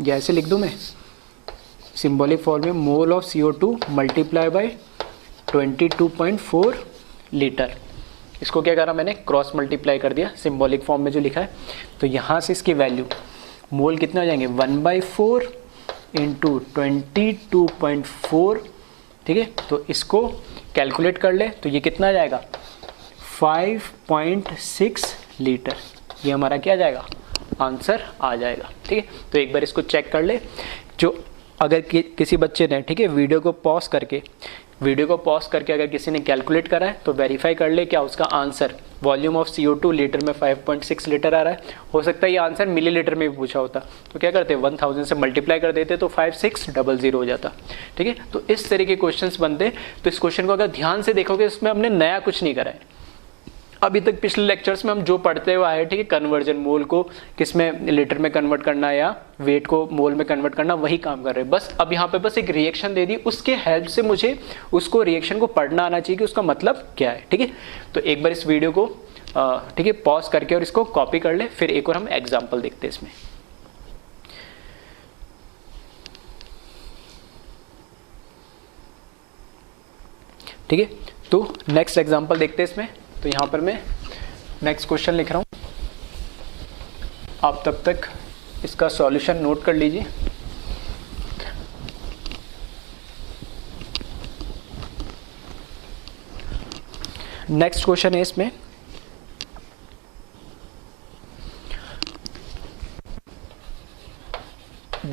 जैसे लिख दूं मैं सिंबॉलिक फॉर्म में, mole of CO2 multiply by 22.4 litre. इसको क्या करा मैंने, क्रॉस मल्टीप्लाई कर दिया सिंबॉलिक फॉर्म में जो लिखा है। तो यहाँ से इसकी वैल्यू मोल कितने हो जाएंगे 1/4 इंटू 22.4, ठीक है। तो इसको कैलकुलेट कर ले तो ये कितना आ जाएगा 5.6 लीटर, ये हमारा क्या आ जाएगा आंसर आ जाएगा, ठीक है। तो एक बार इसको चेक कर ले, जो अगर किसी बच्चे ने, ठीक है, वीडियो को पॉज करके अगर किसी ने कैलकुलेट करा है तो वेरीफाई कर ले क्या उसका answer volume of CO2 litre में 5.6 लीटर आ रहा है। हो सकता है ये आंसर मिलीलीटर में भी पूछा होता, तो क्या करते 1000 से मल्टीप्लाई कर देते तो 5600 हो जाता, ठीक है। तो इस तरह के क्वेश्चंस बनते। तो इस क्वेश्चन को अगर ध्यान से देखोगे इसमें हमने नया कुछ नहीं करा है, अभी तक पिछले लेक्चर्स में हम जो पढ़ते हुए आए, ठीक है, कन्वर्जन, मोल को किस में लीटर में कन्वर्ट करना या वेट को मोल में कन्वर्ट करना, वही काम कर रहे हैं। बस अब यहाँ पे बस एक रिएक्शन दे दी, उसके हेल्प से मुझे उसको रिएक्शन को पढ़ना आना चाहिए कि उसका मतलब क्या है, ठीक है। तो एक बार इस वीडियो को ठीक है पॉज करके और इसको कॉपी कर ले, फिर एक और हम एग्जाम्पल देखते हैं इसमें। ठीक है, तो नेक्स्ट एग्जाम्पल देखते हैं इसमें। तो यहाँ पर मैं नेक्स्ट क्वेश्चन लिख रहा हूँ, आप तब तक इसका सॉल्यूशन नोट कर लीजिए। नेक्स्ट क्वेश्चन है इसमें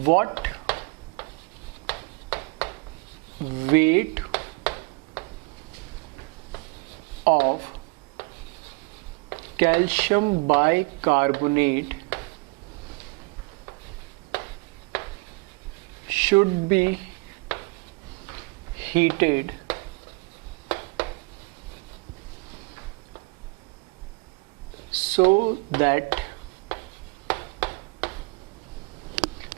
what weight of calcium bicarbonate should be heated so that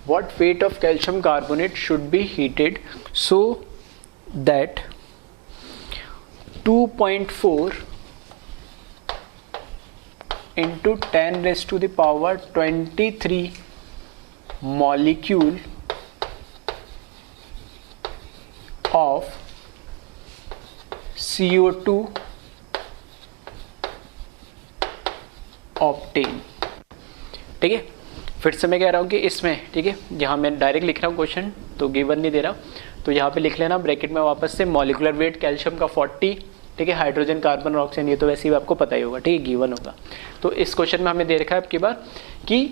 what weight of calcium carbonate should be heated so that 2.4 into 10 raised to the power 23 molecule of CO2 obtain. ठीक है, फिर से मैं कह रहा हूँ कि इसमें, ठीक है, यहाँ मैं डायरेक्ट लिख रहा हूँ क्वेश्चन, तो गिवन नहीं दे रहा, तो यहाँ पे लिख लेना ब्रैकेट में वापस से मॉलिकुलर वेट कैल्शियम का 40, ठीक है, हाइड्रोजन कार्बन और ऑक्सीजन ये तो वैसे ही आपको पता ही होगा, ठीक है, गिवन होगा। तो इस क्वेश्चन में हमें दे रखा है आपकी बार कि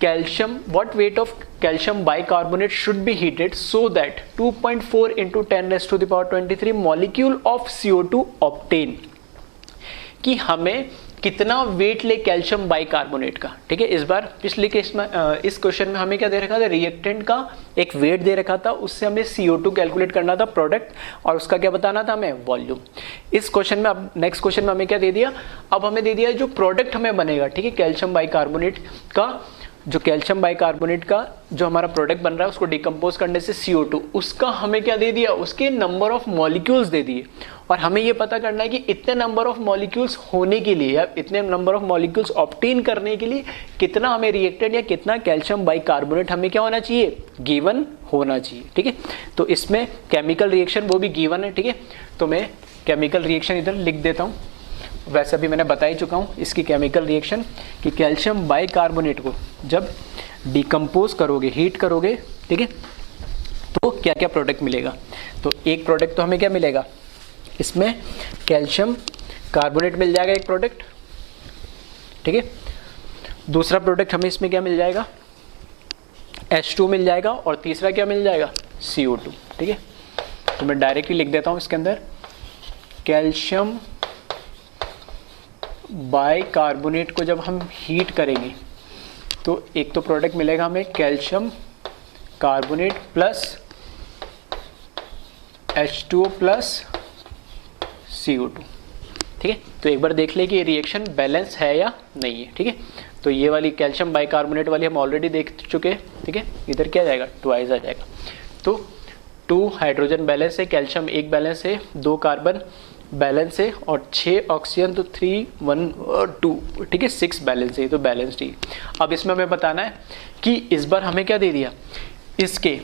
calcium, what weight of calcium bicarbonate should be heated so that 2.4 into 10 raised to the power 23 molecule of CO2 obtain, कि हमें कितना वेट ले कैल्शियम बाइकार्बोनेट का। ठीक है, इस बार पिछले केस में इस क्वेश्चन में हमें क्या दे रखा था, रिएक्टेंट का एक वेट दे रखा था, उससे हमें CO2 कैलकुलेट करना था प्रोडक्ट, और उसका क्या बताना था हमें, वॉल्यूम। इस क्वेश्चन में, अब नेक्स्ट क्वेश्चन में हमें क्या दे दिया, अब हमें दे दिया जो प्रोडक्ट हमें बनेगा, ठीक है, कैल्शियम बाइकार्बोनेट का, जो कैल्शियम बाइकार्बोनेट का जो हमारा प्रोडक्ट बन रहा है उसको डिकम्पोज करने से CO2, उसका हमें क्या दे दिया, उसके नंबर ऑफ मॉलिक्यूल्स दे दिए, और हमें ये पता करना है कि इतने नंबर ऑफ मॉलिक्यूल्स होने के लिए या इतने नंबर ऑफ मॉलिक्यूल्स ऑब्टेन करने के लिए कितना हमें रिएक्टेंट या कितना कैल्शियम बाइकार्बोनेट हमें क्या होना चाहिए, गिवन होना चाहिए। ठीक है, तो इसमें केमिकल रिएक्शन वो भी गिवन है। ठीक है, तो मैं केमिकल रिएक्शन इधर लिख देता हूँ, वैसे भी मैंने बता ही चुका हूँ इसकी केमिकल रिएक्शन, कि कैल्शियम बाइकार्बोनेट को जब डिकम्पोज करोगे, हीट करोगे, ठीक है, तो क्या क्या प्रोडक्ट मिलेगा। तो एक प्रोडक्ट तो हमें क्या मिलेगा, इसमें कैल्शियम कार्बोनेट मिल जाएगा एक प्रोडक्ट, ठीक है। दूसरा प्रोडक्ट हमें इसमें क्या मिल जाएगा, H2 मिल जाएगा, और तीसरा क्या मिल जाएगा, CO2। ठीक है, तो मैं डायरेक्टली लिख देता हूँ इसके अंदर, कैल्शियम बाइकार्बोनेट को जब हम हीट करेंगे तो एक तो प्रोडक्ट मिलेगा हमें calcium carbonate plus H2O plus CO2। ठीक है, तो एक बार देख ले कि ये रिएक्शन बैलेंस है या नहीं है। ठीक है, तो ये वाली कैल्शियम बाइकार्बोनेट वाली हम ऑलरेडी देख चुके हैं। ठीक है, इधर क्या आ जाएगा, ट्वाइस आ जाएगा, तो 2 हाइड्रोजन बैलेंस है, कैल्शियम 1 बैलेंस है, 2 कार्बन बैलेंस है, और 6 ऑक्सीजन, तो 3 1 और 2। ठीक है, 6 बैलेंस है, तो बैलेंस ठीक। अब इसमें हमें बताना है कि इस बार हमें क्या दे दिया, इसके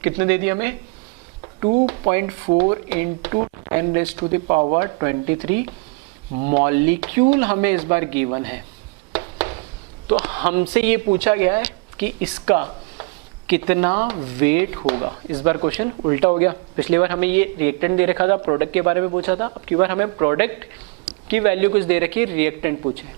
कितने दे दिया हमें, 2.4 into 10 raised to the power 23 molecule हमें इस बार गिवन है। तो हमसे ये पूछा गया है कि इसका कितना वेट होगा। इस बार क्वेश्चन उल्टा हो गया, पिछली बार हमें ये रिएक्टेंट दे रखा था, प्रोडक्ट के बारे में पूछा था, अब की बार हमें प्रोडक्ट की वैल्यू कुछ दे रखी है, रिएक्टेंट पूछे।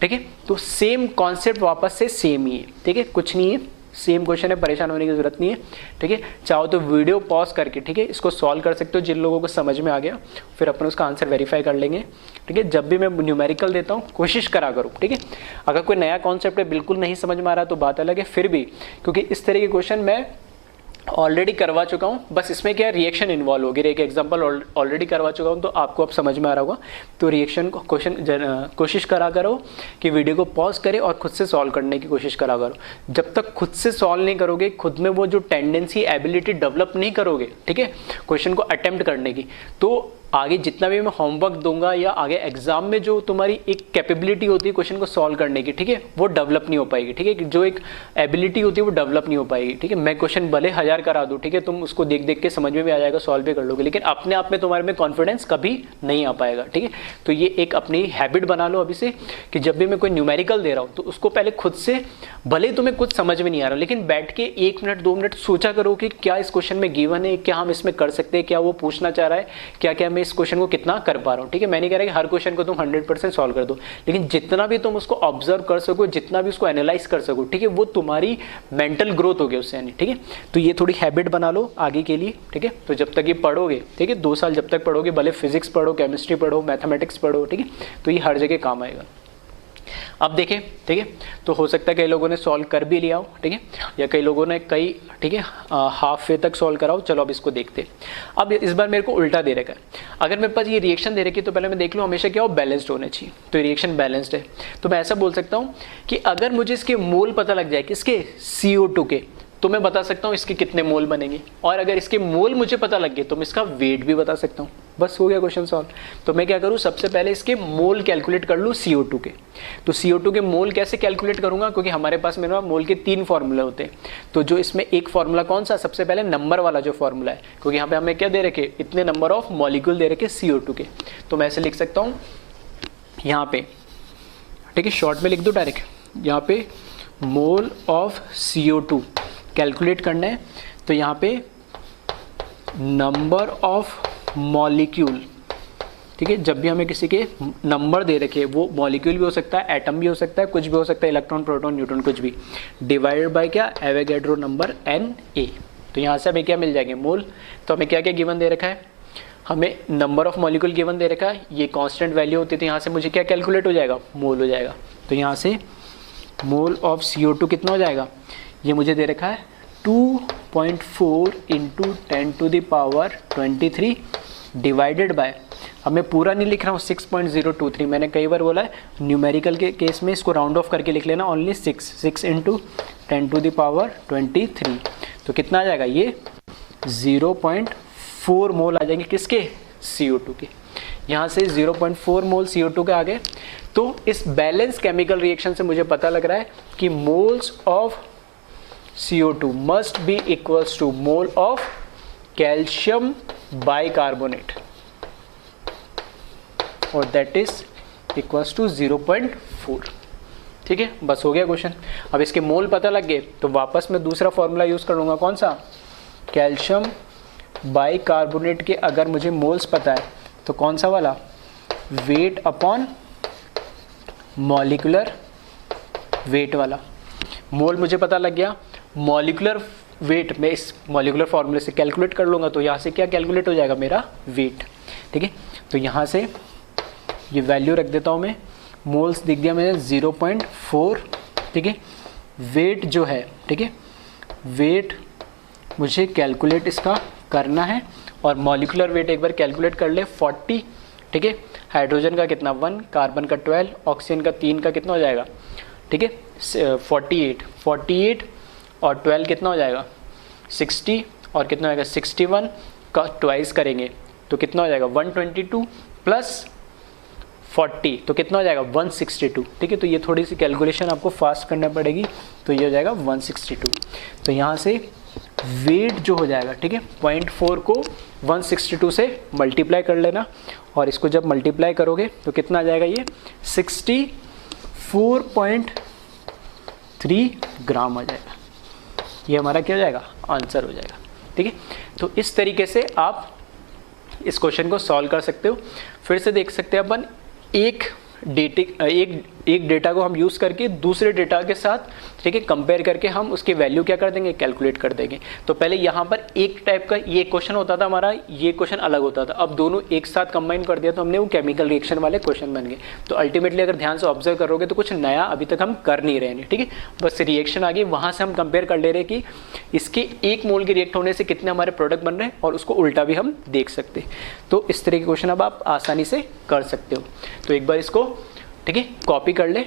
ठीक है, तो सेम कॉन्सेप्ट वापस से सेम ही है। ठीक है, कुछ नहीं है, सेम क्वेश्चन है, परेशान होने की जरूरत नहीं है। ठीक है, चाहो तो वीडियो पॉज करके, ठीक है, इसको सॉल्व कर सकते हो, जिन लोगों को समझ में आ गया, फिर अपन उसका आंसर वेरीफाई कर लेंगे। ठीक है, जब भी मैं न्यूमेरिकल देता हूँ कोशिश करा करूँ। ठीक है, अगर कोई नया कॉन्सेप्ट है, बिल्कुल नहीं समझ में आ रहा तो बात अलग है, फिर भी क्योंकि इस तरह के क्वेश्चन मैं ऑलरेडी करवा चुका हूँ, बस इसमें क्या रिएक्शन इन्वॉल्व होगी, एक एग्जांपल ऑलरेडी करवा चुका हूँ, तो आपको अब समझ में आ रहा होगा। तो रिएक्शन को क्वेश्चन कोशिश करा करो कि वीडियो को पॉज करें और खुद से सॉल्व करने की कोशिश करा करो। जब तक खुद से सॉल्व नहीं करोगे, खुद में वो जो टेंडेंसी एबिलिटी डेवलप नहीं करोगे, ठीक है, क्वेश्चन को अटेम्प्ट करने की, तो आगे जितना भी मैं होमवर्क दूंगा या आगे एग्जाम में जो तुम्हारी एक कैपेबिलिटी होती है क्वेश्चन को सॉल्व करने की, ठीक है, वो डेवलप नहीं हो पाएगी। ठीक है, जो एक एबिलिटी होती है वो डेवलप नहीं हो पाएगी। ठीक है, मैं क्वेश्चन भले 1000 करा दूं, ठीक है, तुम उसको देख देख के समझ में भी आ जाएगा, सॉल्व भी कर लोगे, लेकिन अपने आप में तुम्हारे में कॉन्फिडेंस कभी नहीं आ पाएगा। ठीक है, तो ये एक अपनी हैबिट बना लो अभी से कि जब भी मैं कोई न्यूमेरिकल दे रहा हूँ तो उसको पहले खुद से, भले तुम्हें कुछ समझ में नहीं आ रहा, लेकिन बैठ के 1 मिनट 2 मिनट सोचा करो कि क्या इस क्वेश्चन में गिवन है, क्या हम इसमें कर सकते हैं, क्या वो पूछना चाह रहा है, क्या क्या हमें मैं इस क्वेश्चन को कितना कर पा रहा हूँ। ठीक है, मैं नहीं कह रहा कि हर क्वेश्चन को तुम 100% सॉल्व कर दो, लेकिन जितना भी तुम उसको ऑब्जर्व कर सको, जितना भी उसको एनालाइज कर सको, ठीक है, वो तुम्हारी मेंटल ग्रोथ हो गई उससे यानी। ठीक है, तो ये थोड़ी हैबिट बना लो आगे के लिए। ठीक है, तो जब तक ये पढ़ोगे, ठीक है, 2 साल जब तक पढ़ोगे, भले फिजिक्स पढ़ो, केमिस्ट्री पढ़ो, मैथमेटिक्स पढ़ो, ठीक है, तो ये हर जगह काम आएगा। अब देखें, ठीक है, तो हो सकता है कई लोगों ने सॉल्व कर भी लिया हो, ठीक है, या कई लोगों ने ठीक है, हाफ वे तक सॉल्व कराओ। चलो अब इसको देखते। अब इस बार मेरे को उल्टा दे रखा है। अगर मेरे पास ये रिएक्शन दे रखी है तो पहले मैं देख लूँ हमेशा क्या हो, बैलेंस्ड होने चाहिए। तो रिएक्शन बैलेंस्ड है, तो मैं ऐसा बोल सकता हूँ कि अगर मुझे इसके मोल पता लग जाए, किसके, CO2 के, तो मैं बता सकता हूँ इसके कितने मोल बनेंगे। और अगर इसके मोल मुझे पता लग गए तो मैं इसका वेट भी बता सकता हूँ। बस हो गया क्वेश्चन सॉल्व। तो मैं क्या करूँ, सबसे पहले इसके मोल कैलकुलेट कर लूँ CO2 के। तो CO2 के मोल कैसे कैलकुलेट करूँगा, क्योंकि हमारे पास मेरे मोल के 3 फॉर्मूले होते हैं। तो जो इसमें एक फॉर्मूला कौन सा, सबसे पहले नंबर वाला जो फॉर्मूला है, क्योंकि यहाँ पे हमें क्या दे रखे, इतने नंबर ऑफ मॉलिक्यूल दे रखे CO2 के। तो मैं ऐसे लिख सकता हूँ यहाँ पे, ठीक है, शॉर्ट में लिख दो डायरेक्ट, यहाँ पे मोल ऑफ CO2 कैलकुलेट करना है। तो यहाँ पे नंबर ऑफ मॉलिक्यूल, ठीक है, जब भी हमें किसी के नंबर दे रखे, वो मॉलिक्यूल भी हो सकता है, एटम भी हो सकता है, कुछ भी हो सकता है, इलेक्ट्रॉन, प्रोटॉन, न्यूट्रॉन, कुछ भी, डिवाइडेड बाय क्या, एवोगैड्रो नंबर Na। तो यहाँ से हमें क्या मिल जाएंगे, मोल। तो हमें क्या क्या गिवन दे रखा है, हमें नंबर ऑफ मॉलिक्यूल गिवन दे रखा है, ये कांस्टेंट वैल्यू होती है। तो यहाँ से मुझे क्या कैलकुलेट हो जाएगा, मोल हो जाएगा। तो यहाँ से मोल ऑफ CO2 कितना हो जाएगा, ये मुझे दे रखा है 2.4 × 10⁻23 डिवाइडेड बाय, हमें पूरा नहीं लिख रहा हूँ, 6.023। मैंने कई बार बोला है न्यूमेरिकल के केस में इसको राउंड ऑफ करके लिख लेना, ओनली 6 × 10⁻23। तो कितना आ जाएगा, ये 0.4 मोल आ जाएंगे, किसके, CO2 के। यहाँ से 0.4 मोल CO2 के आ गए। तो इस बैलेंस केमिकल रिएक्शन से मुझे पता लग रहा है कि moles of CO2 must be equals to mole of calcium bicarbonate और that is equals to 0.4। ठीक है, बस हो गया क्वेश्चन। अब इसके मोल पता लग गए तो वापस मैं दूसरा फॉर्मूला यूज कर लूँगा, कौन सा, कैल्शियम बाइकार्बोनेट के अगर मुझे मोल्स पता है तो कौन सा वाला, वेट अपॉन मॉलिक्यूलर वेट वाला। मोल मुझे पता लग गया, मॉलिक्यूलर वेट मैं इस मॉलिक्यूलर फॉर्मूले से कैलकुलेट कर लूँगा। तो यहाँ से क्या कैलकुलेट हो जाएगा, मेरा वेट। ठीक है, तो यहाँ से ये वैल्यू रख देता हूँ मैं, मोल्स दिख दिया मैंने 0.4। ठीक है, वेट जो है, ठीक है, वेट मुझे कैलकुलेट इसका करना है और मॉलिक्यूलर वेट एक बार कैलकुलेट कर ले 40। ठीक है, हाइड्रोजन का कितना 1, कार्बन का 12, ऑक्सीजन का 3 का कितना हो जाएगा, ठीक है 48 और 12 कितना हो जाएगा 60 और कितना हो जाएगा 61 का ट्वाइस करेंगे तो कितना हो जाएगा 122 प्लस 40 तो कितना हो जाएगा 162। ठीक है, तो ये थोड़ी सी कैलकुलेशन आपको फास्ट करना पड़ेगी, तो ये हो जाएगा 162। तो यहाँ से वेट जो हो जाएगा, ठीक है, 0.4 को 162 से मल्टीप्लाई कर लेना और इसको जब मल्टीप्लाई करोगे तो कितना आ जाएगा, ये 64.3 ग्राम आ जाएगा। ये हमारा क्या हो जाएगा, आंसर हो जाएगा। ठीक है, तो इस तरीके से आप इस क्वेश्चन को सॉल्व कर सकते हो। फिर से देख सकते हैं अपन, एक डेटा को हम यूज़ करके दूसरे डेटा के साथ, ठीक है, कंपेयर करके हम उसकी वैल्यू क्या कर देंगे, कैलकुलेट कर देंगे। तो पहले यहाँ पर एक टाइप का ये क्वेश्चन होता था हमारा, ये क्वेश्चन अलग होता था। अब दोनों एक साथ कंबाइन कर दिया तो हमने वो केमिकल रिएक्शन वाले क्वेश्चन बन गए। तो अल्टीमेटली अगर ध्यान से ऑब्जर्व करोगे तो कुछ नया अभी तक हम कर नहीं रहे हैं। ठीक है, बस रिएक्शन आ गई, वहाँ से हम कंपेयर कर ले रहे कि इसके 1 मोल के रिएक्ट होने से कितने हमारे प्रोडक्ट बन रहे हैं और उसको उल्टा भी हम देख सकते हैं। तो इस तरह के क्वेश्चन अब आप आसानी से कर सकते हो। तो एक बार इसको, ठीक है, कॉपी कर ले।